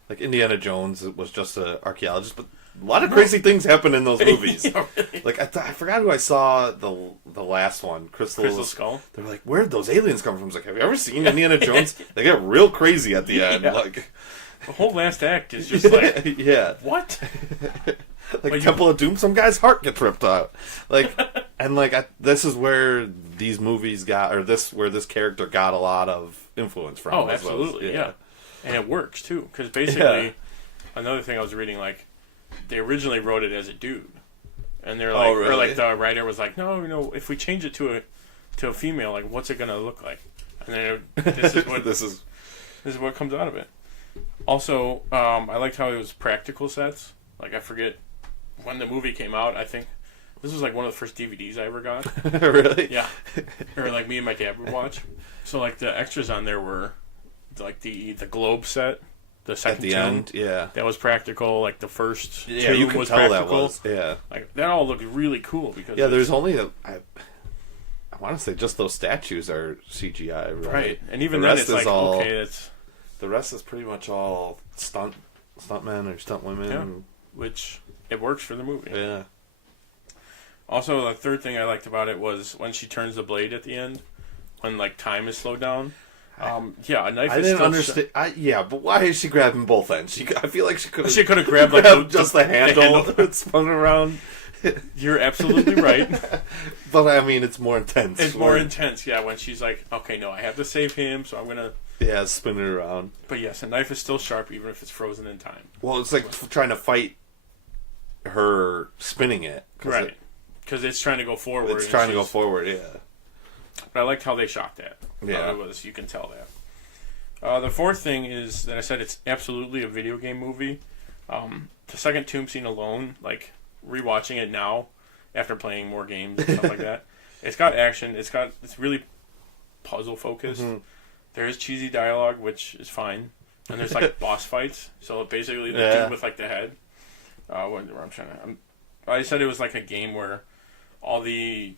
like Indiana Jones was just an archaeologist, but a lot of crazy things happen in those movies. Yeah, really. Like I forgot who I saw the last one, Crystal Skull. They're like, where did those aliens come from? I was like, have you ever seen Indiana Jones? They get real crazy at the end. Like the whole last act is just like, what? Like Temple of Doom, some guy's heart gets ripped out. Like, and like this is where these movies got, or where this character got a lot of influence from. Oh, absolutely, yeah. And it works too, because basically, another thing I was reading, like they originally wrote it as a dude, and they're like, or like the writer was like, no, if we change it to a female, like what's it gonna look like? And then this is what this is what comes out of it. Also, I liked how it was practical sets. Like I forget when the movie came out. I think this was like one of the first DVDs I ever got. Really? Yeah. Or like me and my dad would watch. So like the extras on there were like the globe set, the second at the tomb, end, that was practical. Like the first you tomb could was tell practical. that was like that all looked really cool because there's only I want to say just those statues are CGI, right? And even then it's like all, okay, it's the rest is pretty much all stuntmen or stunt women, which it works for the movie. Yeah. Also, the third thing I liked about it was when she turns the blade at the end, when like time is slowed down. A knife. I didn't understand. But why is she grabbing both ends? I feel like she could have grabbed like just the handle that spun around. You're absolutely right. But I mean, it's more intense. It's more intense, when she's like, okay, no, I have to save him, so I'm gonna spin it around. But yes, a knife is still sharp even if it's frozen in time. Well, it's like trying to fight her spinning it, right? Because it's trying to go forward. It's trying to go forward, But I liked how they shot that. Yeah, you can tell that. The fourth thing is that I said it's absolutely a video game movie, The second tomb scene alone, like rewatching it now after playing more games and stuff like that, it's got action. It's really puzzle focused. Mm-hmm. There is cheesy dialogue, which is fine, and there's like boss fights. So basically, the dude with like the head. I said it was like a game where all the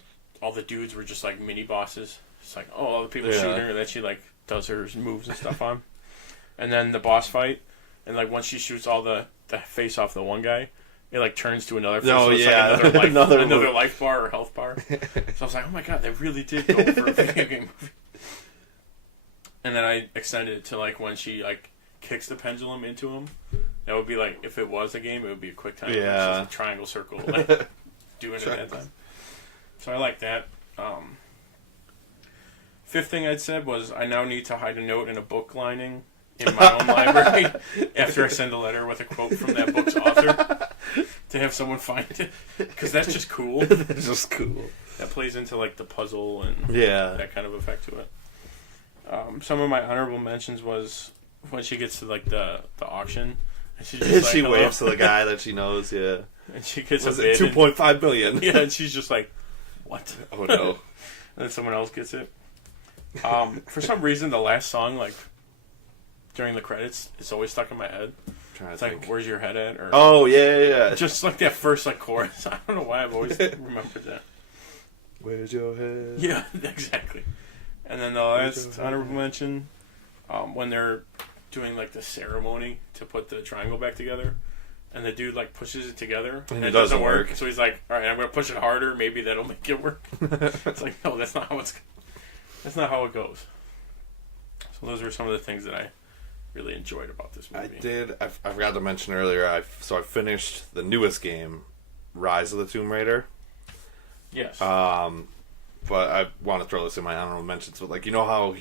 dudes were just like mini bosses. It's like, oh, all the people shooting her that she like does her moves and stuff on. And then the boss fight, and like once she shoots all the face off the one guy, it like turns to another face. Oh, so it's yeah. like Another another life bar or health bar. So I was like, oh my god, they really did go for a video game movie. And then I extended it to like when she like kicks the pendulum into him. That would be like, if it was a game, it would be a quick time. Yeah. It's just a triangle circle, like doing it at that time. So I like that. Fifth thing I'd said was I now need to hide a note in a book lining in my own library after I send a letter with a quote from that book's author to have someone find it, because that's just cool. That's just cool. That plays into like the puzzle and that kind of effect to it. Some of my honorable mentions was when she gets to like the auction. And she's just she like, waves to the guy that she knows, and she gets was a bid. 2.5 million. Yeah, and she's just like, what? Oh no. And then someone else gets it. For some reason, the last song, like during the credits, it's always stuck in my head. It's like, "Where's your head at?" Or yeah. just like that first like chorus. I don't know why I've always remembered that. Where's your head? Yeah, exactly. And then the last honorable mention, when they're doing like the ceremony to put the triangle back together, and the dude like pushes it together and it doesn't work. So he's like, "All right, I'm gonna push it harder. Maybe that'll make it work." It's like, no, that's not how it goes. So those are some of the things that I really enjoyed about this movie. I forgot to mention earlier. I finished the newest game, Rise of the Tomb Raider. Yes. But I want to throw this in my honorable mentions. But like, you know how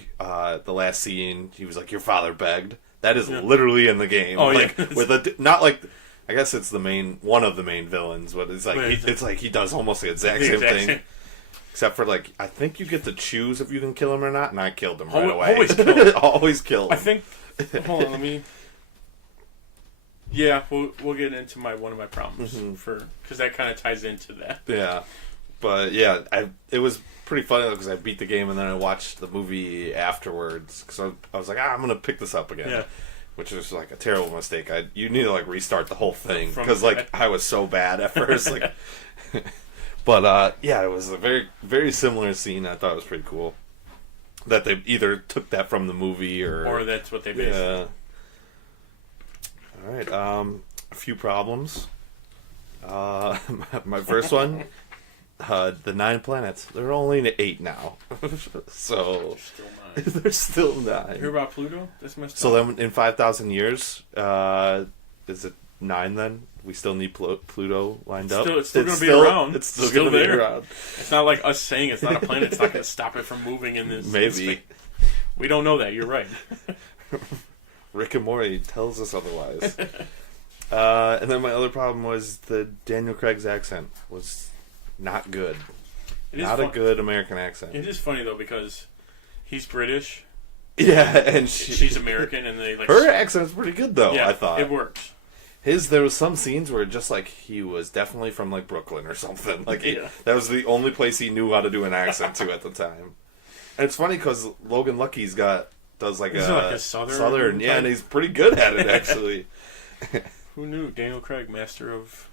the last scene he was like, "Your father begged." That is literally in the game. Oh, like, yeah. with not like, I guess it's one of the main villains, but it's like he does almost the exact same thing. Except for, like, I think you get to choose if you can kill him or not, and I killed him right away. Always kill him. Always kill him. I think... Hold on, let me... Yeah, we'll get into one of my problems, because that kind of ties into that. Yeah. But, yeah, it was pretty funny, because I beat the game, and then I watched the movie afterwards, because I was like, I'm going to pick this up again. Yeah. Which was, like, a terrible mistake. You need to, like, restart the whole thing, because, like, I was so bad at first, like... But, yeah, it was a very, very similar scene. I thought it was pretty cool. That they either took that from the movie or that's what they based it. Alright, a few problems. My first one, the 9 planets. There are only 8 now. So, there's still 9. Hear about Pluto? That's messed up. So then in 5,000 years, is it 9 then? We still need Pluto lined up. It's still going to be around. It's still going to be around. It's not like us saying it's not a planet. It's not going to stop it from moving in this. Maybe. We don't know that. You're right. Rick and Morty tells us otherwise. And then my other problem was the Daniel Craig's accent was not good. Not a good American accent. It is funny though because he's British. Yeah, and she's American, and they like her accent's pretty good though. Yeah, I thought it works. There was some scenes where just like he was definitely from like Brooklyn or something. Like that was the only place he knew how to do an accent to at the time. And it's funny because Logan Lucky's does like a southern, yeah, and he's pretty good at it actually. Who knew? Daniel Craig, master of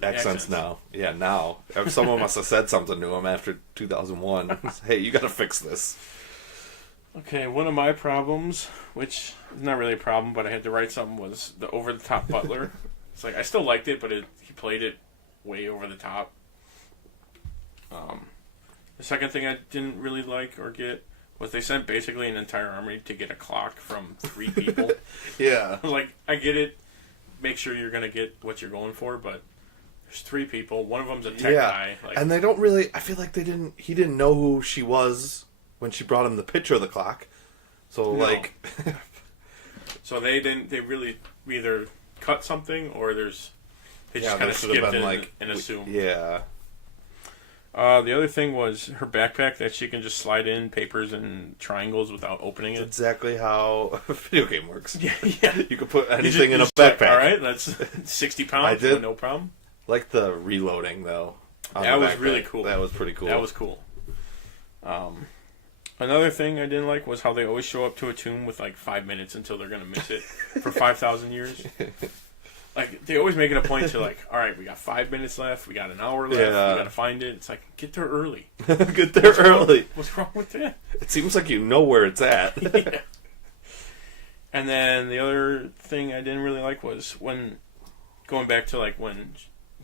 accents now. Yeah, now someone must have said something to him after 2001. Hey, you got to fix this. Okay, one of my problems, which is not really a problem, but I had to write something, was the over-the-top butler. It's like, I still liked it, but he played it way over the top. The second thing I didn't really like or get was they sent basically an entire army to get a clock from 3 people. Yeah. Like, I get it. Make sure you're going to get what you're going for, but there's 3 people. One of them's a tech guy. Like, and they don't really, I feel like he didn't know who she was when she brought him the picture of the clock. So, like... So they really either cut something or they just kind of skipped it and assumed. Yeah. The other thing was her backpack that she can just slide in papers and triangles without opening it. That's exactly how a video game works. Yeah. You can put anything in a backpack. Like, all right, that's 60 pounds. I did. No problem. Like the reloading, though. That was really cool. That was pretty cool. That was cool. Another thing I didn't like was how they always show up to a tomb with like 5 minutes until they're going to miss it for 5,000 years. Like, they always make it a point to, like, all right, we got 5 minutes left, we got an hour left, we got to find it. It's like, get there early. Get there early. What's wrong with that? It seems like you know where it's at. Yeah. And then the other thing I didn't really like was when, going back to, like, when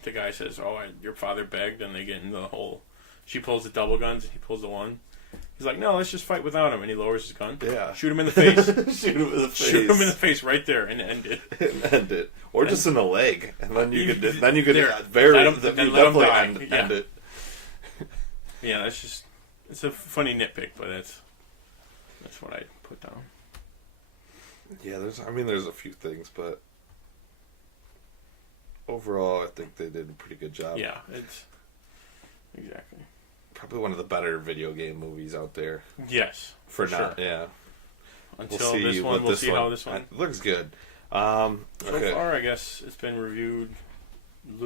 the guy says, your father begged, and they get into the whole, she pulls the double guns, and he pulls the one. He's like, no, let's just fight without him. And he lowers his gun. Yeah. Shoot him in the face. Shoot him in the face. Shoot him in the face right there and end it. Or just in the leg. And then you could definitely end it. Yeah, it's a funny nitpick, but that's what I put down. Yeah, there's a few things, but overall I think they did a pretty good job. Yeah, it's exactly. Probably one of the better video game movies out there. Yes, for now. sure. Yeah. Until we'll see how this one looks good. So far, I guess it's been reviewed.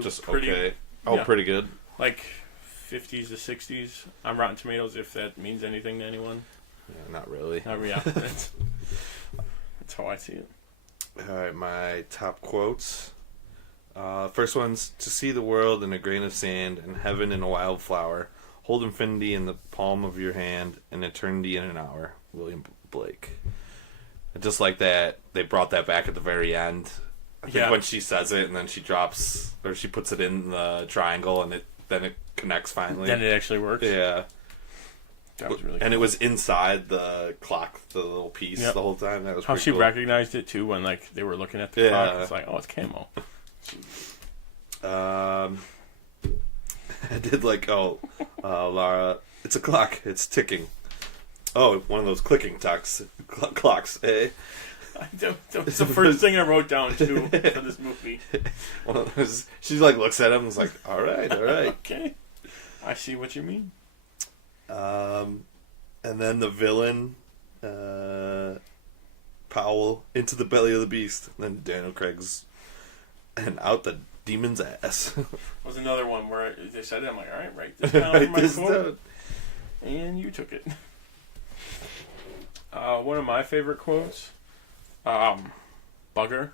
Just pretty, okay. Oh, yeah. Pretty good. Like 50s to 60s on Rotten Tomatoes, if that means anything to anyone. Yeah, not really. That's how I see it. All right, my top quotes. First one's, to see the world in a grain of sand and heaven in a wildflower. Hold infinity in the palm of your hand and eternity in an hour. William Blake. And just like that, they brought that back at the very end. I think when she says it and then she drops, or she puts it in the triangle and then it connects finally. Then it actually works. Yeah. That was really and cool. it was inside the clock, the little piece the whole time. That was how she cool. recognized it too when like they were looking at the clock. It's like, oh, it's camo. I did like, Lara, it's a clock, it's ticking. Oh, one of those clicking clocks, eh? That's the first thing I wrote down too for this movie. One of those, she like looks at him and is like, all right. Okay, I see what you mean. And then the villain, Powell, into the belly of the beast. And then Daniel Craig's, and out the demon's ass. Was another one where they said it. I'm like, all right, write this down for my quote. And you took it. One of my favorite quotes, bugger.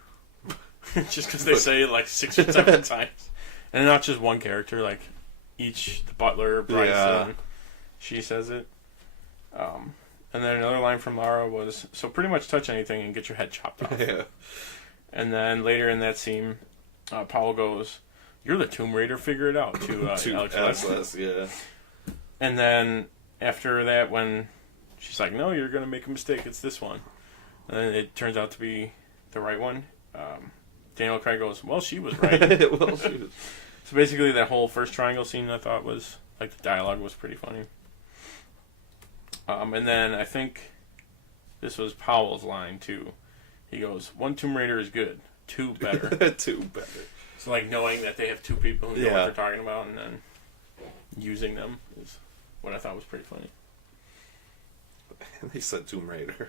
Just because they say it like 6 or 7 times. And not just one character, like each, the butler, Bryson, she says it. And then another line from Lara was, so pretty much touch anything and get your head chopped off. Yeah. And then later in that scene, Powell goes, "You're the Tomb Raider, figure it out," to Alex West. Yeah. And then after that, when she's like, "No, you're going to make a mistake, it's this one," and then it turns out to be the right one, Daniel Craig goes, "Well, she was right." So basically that whole first triangle scene I thought was, like, the dialogue was pretty funny. And then I think this was Powell's line too. He goes, "One Tomb Raider is good. 2 better." 2 better. So, like, knowing that they have 2 people who know what they're talking about and then using them is what I thought was pretty funny. They said Tomb Raider.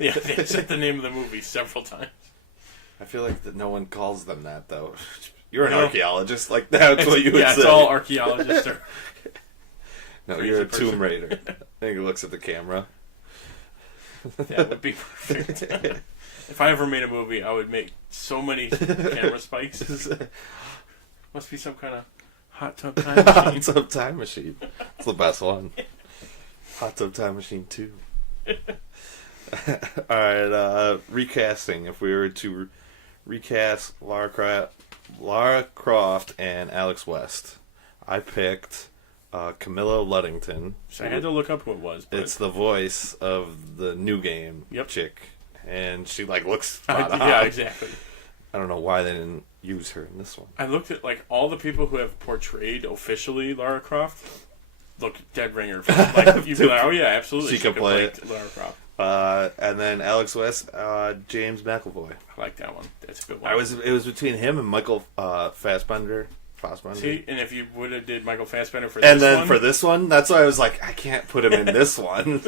Yeah, they said the name of the movie several times. I feel like that no one calls them that, though. You're an archaeologist. Like, that's what you would say. Yeah, it's all archaeologists. No, you're a Tomb Raider. I think he looks at the camera. That would be perfect. If I ever made a movie, I would make so many camera spikes. Must be some kind of hot tub time machine. Hot tub time machine. It's the best one. Hot tub time machine 2. Alright, recasting. If we were to recast Lara Croft and Alex West, I picked Camilla Luddington. So I had to look up who it was. But it's the voice of the new game chick. And she, like, looks spot on. Yeah, exactly. I don't know why they didn't use her in this one. I looked at, like, all the people who have portrayed officially Lara Croft look dead ringer. Like, you'd be like, oh, yeah, absolutely. She could play it. Lara Croft. And then Alex West, James McAvoy. I like that one. That's a good one. It was between him and Michael Fassbender. Fassbender. See, and if you would have did Michael Fassbender for and this then one, for this one, that's why I was like, I can't put him in this one.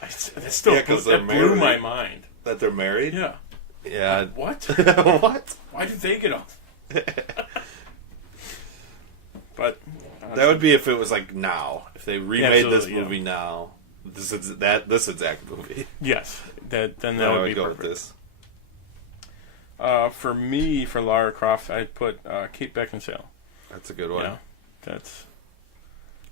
that still blew my mind. That they're married? Yeah. Yeah. Like, what? What? Why did they get off? But that would be if it was like now. If they remade this Absolutely, movie now, this exact movie. Yes, then that I would be go perfect. with this. For me, for Lara Croft, I'd put Kate Beckinsale. That's a good one. Yeah, that's.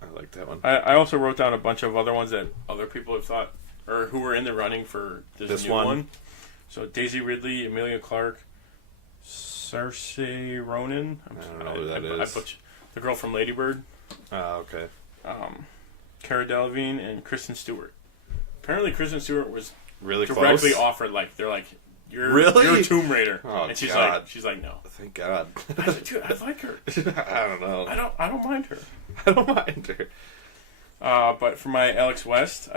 I like that one. I also wrote down a bunch of other ones that other people have thought, or who were in the running for this new one. So Daisy Ridley, Emilia Clarke, Saoirse Ronan. I don't know who that is. I put the girl from Lady Bird. Oh, okay. Cara Delevingne and Kristen Stewart. Apparently, Kristen Stewart was really directly close? offered. Like they're like, you're really? Tomb Raider, oh, and she's God. like, no. Thank God. I said, dude, I like her. I don't know. I don't mind her. I don't mind her. But for my Alex West,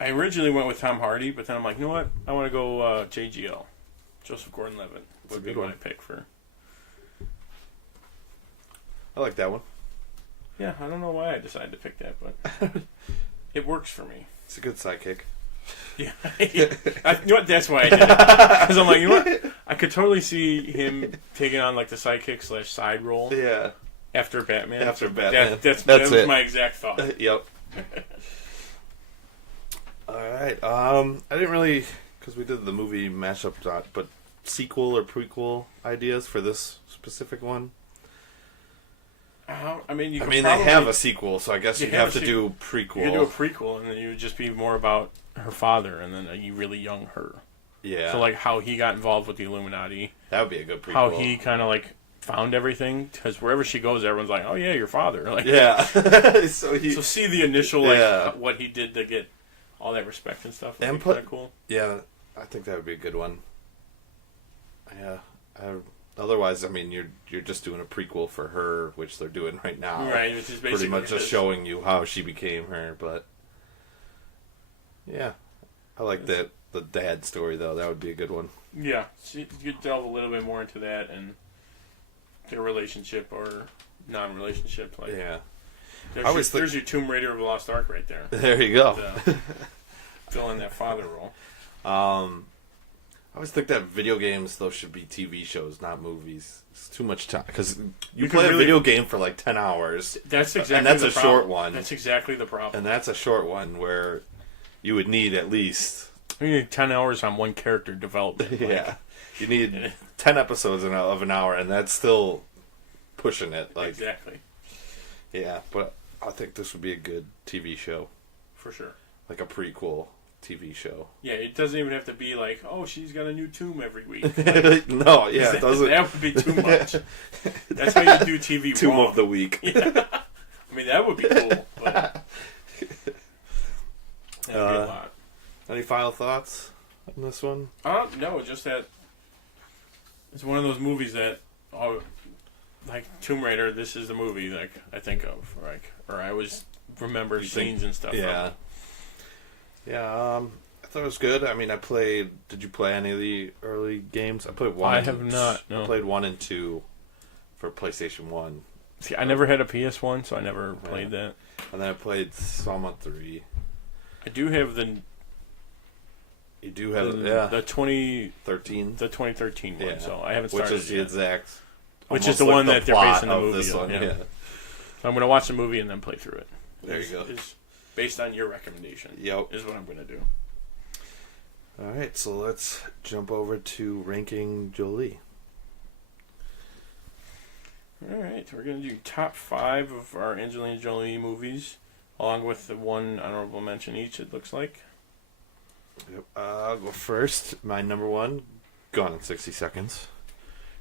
I originally went with Tom Hardy, but then I'm like, you know what? I want to go JGL, Joseph Gordon-Levitt would be my pick for. I like that one. Yeah, I don't know why I decided to pick that, but it works for me. It's a good sidekick. Yeah, you know what? That's why I did it, because I'm like, you know what? I could totally see him taking on like the sidekick / side role. Yeah. After Batman. After Batman. That was my exact thought. Yep. All right. I didn't really, because we did the movie mashup, but sequel or prequel ideas for this specific one. They have a sequel, so I guess you'd have to do prequel. You could do a prequel, and then you would just be more about her father, and then a really young her. Yeah. So like how he got involved with the Illuminati. That would be a good prequel. How he kind of like found everything, because wherever she goes, everyone's like, "Oh yeah, your father." Like, yeah. so see the initial what he did to get all that respect and stuff. And kind of cool. Yeah, I think that would be a good one. Yeah. Otherwise, I mean, you're just doing a prequel for her, which they're doing right now. Right, which is basically pretty much just showing you how she became her. But yeah, I like that the dad story though. That would be a good one. Yeah, so you could delve a little bit more into that and their relationship or non-relationship. Like, yeah, there's your Tomb Raider of the Lost Ark right there. There you go. Filling that father role. I always think that video games, though, should be TV shows, not movies. It's too much time. Because you You play can a video game for like 10 hours. That's exactly and that's the a problem. short one. That's exactly the problem. And that's a short one where you would need at least... You need 10 hours on one character development. Yeah. You need 10 episodes of an hour, and that's still pushing it. Like, exactly. Yeah, but I think this would be a good TV show. For sure. Like a prequel TV show. Yeah, it doesn't even have to be like, oh, she's got a new tomb every week. Like, no, yeah, it doesn't. That would be too much. That's how you do TV Tomb wrong. of the week. Yeah. I mean, that would be cool, but that would be a lot. Any final thoughts on this one? No, just that it's one of those movies that, like Tomb Raider, this is the movie like I think of, or I always remember scenes and stuff. Yeah. Yeah, I thought it was good. I mean, did you play any of the early games? I played 1 I and have not, no. I played 1 and 2 for PlayStation 1. See, I never had a PS1, so I never played that. And then I played some on 3. I do have the... You do have the 2013 the 2013 one, yeah. so I haven't started Which is it the yet. exact... Which is the one that they're basing the movie this on. one, yeah. So I'm going to watch the movie and then play through it. There you go. It's based on your recommendation. Yep. Is what I'm going to do. Alright, so let's jump over to ranking Jolie. Alright, we're going to do top 5 of our Angelina Jolie movies, along with the one honorable mention each, it looks like. Yep. I'll go first. My number 1, Gone in 60 Seconds.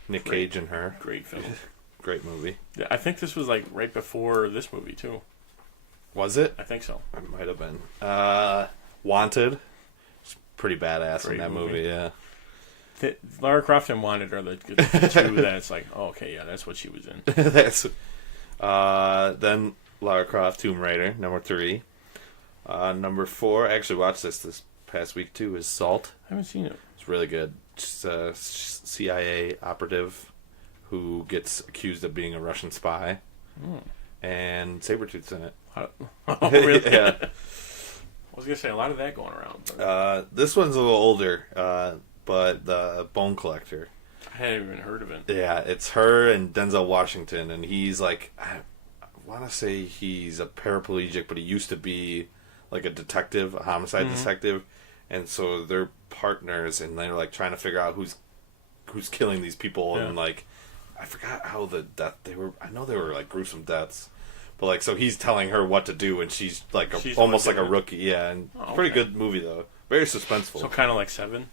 Nick Cage and her. Great film. Great movie. Yeah, I think this was like right before this movie, too. Was it? I think so. It might have been. Wanted. It's pretty badass Great in that movie, yeah. Lara Croft and Wanted are the two that it's like, oh, okay, yeah, that's what she was in. That's then Lara Croft, Tomb Raider, number 3. Number 4, I actually watched this past week too, is Salt. I haven't seen it. It's really good. It's a CIA operative who gets accused of being a Russian spy. And Sabretooth's in it. Oh, really? Yeah. I was going to say, a lot of that going around. This one's a little older, but the Bone Collector. I hadn't even heard of it. Yeah, it's her and Denzel Washington, and he's like, I want to say he's a paraplegic, but he used to be like a detective, a homicide detective, and so they're partners, and they're like trying to figure out who's killing these people, and like, I forgot how the death they were. I know they were like gruesome deaths. But like, so he's telling her what to do, and she's like almost like a rookie. Yeah, and pretty good movie though. Very suspenseful. So kind of like Seven.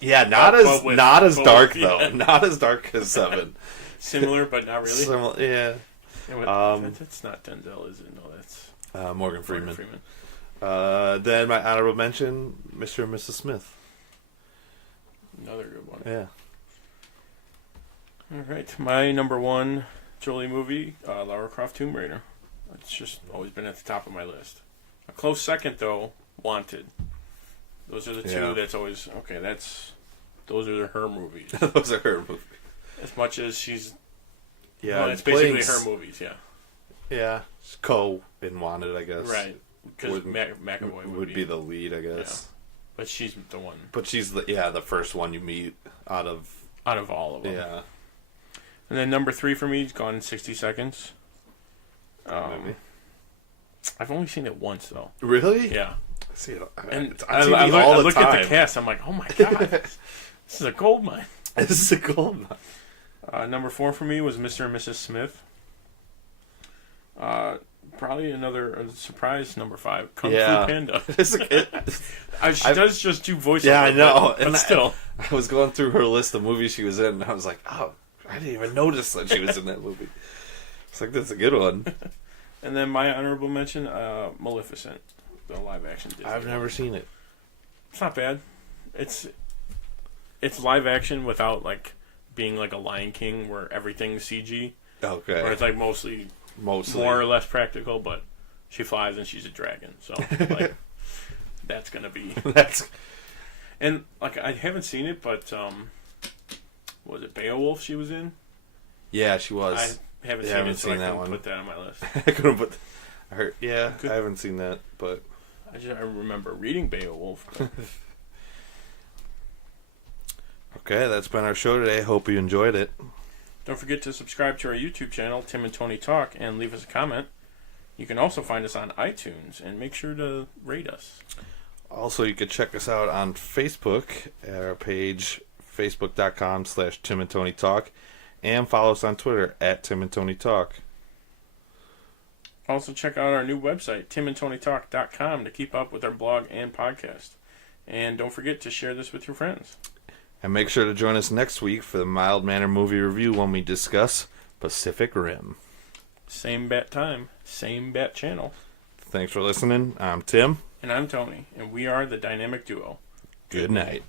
Yeah, not as dark though. Not as dark as Seven. Similar, but not really. Similar, yeah. That's not Denzel, is it? No, that's Morgan Freeman. Then my honorable mention, Mr. and Mrs. Smith. Another good one. Yeah. All right, my number one Jolie movie, Lara Croft Tomb Raider. It's just always been at the top of my list. A close second, though, Wanted. Those are the two that's always... Okay, those are her movies. Those are her movies. As much as she's... Yeah, well, it's basically her movies, yeah. Yeah, Co in Wanted, I guess. Right, because McAvoy would be the lead, I guess. Yeah. But she's the one. But she's the first one you meet out of all of them. Yeah. And then number 3 for me is Gone in 60 Seconds. I've only seen it once, though. Really? Yeah. I see it. And it's on TV all the look time. at the cast. I'm like, oh my god, this is a gold mine. This is a gold mine. Number 4 for me was Mr. and Mrs. Smith. Probably another surprise number 5, Kung Fu Panda. She does just do voiceover. Yeah, I know. But still. I was going through her list of movies she was in, and I was like, oh, I didn't even notice that she was in that movie. It's like, that's a good one. And then my honorable mention, Maleficent, the live-action Disney. I've never seen it. It's not bad. It's live action without like being like a Lion King where everything's CG. Okay. Where it's like mostly more or less practical, but she flies and she's a dragon, so like that's gonna be And like I haven't seen it, but was it Beowulf she was in? Yeah, she was. I haven't seen it, so I couldn't put that on my list. I couldn't put. I heard. Yeah, I haven't seen that, but I remember reading Beowulf. Okay, that's been our show today. Hope you enjoyed it. Don't forget to subscribe to our YouTube channel, Tim and Tony Talk, and leave us a comment. You can also find us on iTunes, and make sure to rate us. Also, you can check us out on Facebook at our page, facebook.com/Tim and Tony Talk, and follow us on Twitter at Tim and Tony Talk. Also, check out our new website, timandtonytalk.com, to keep up with our blog and podcast. And don't forget to share this with your friends. And make sure to join us next week for the Mild Manner Movie Review when we discuss Pacific Rim. Same bat time, same bat channel. Thanks for listening. I'm Tim. And I'm Tony. And we are the Dynamic Duo. Good night.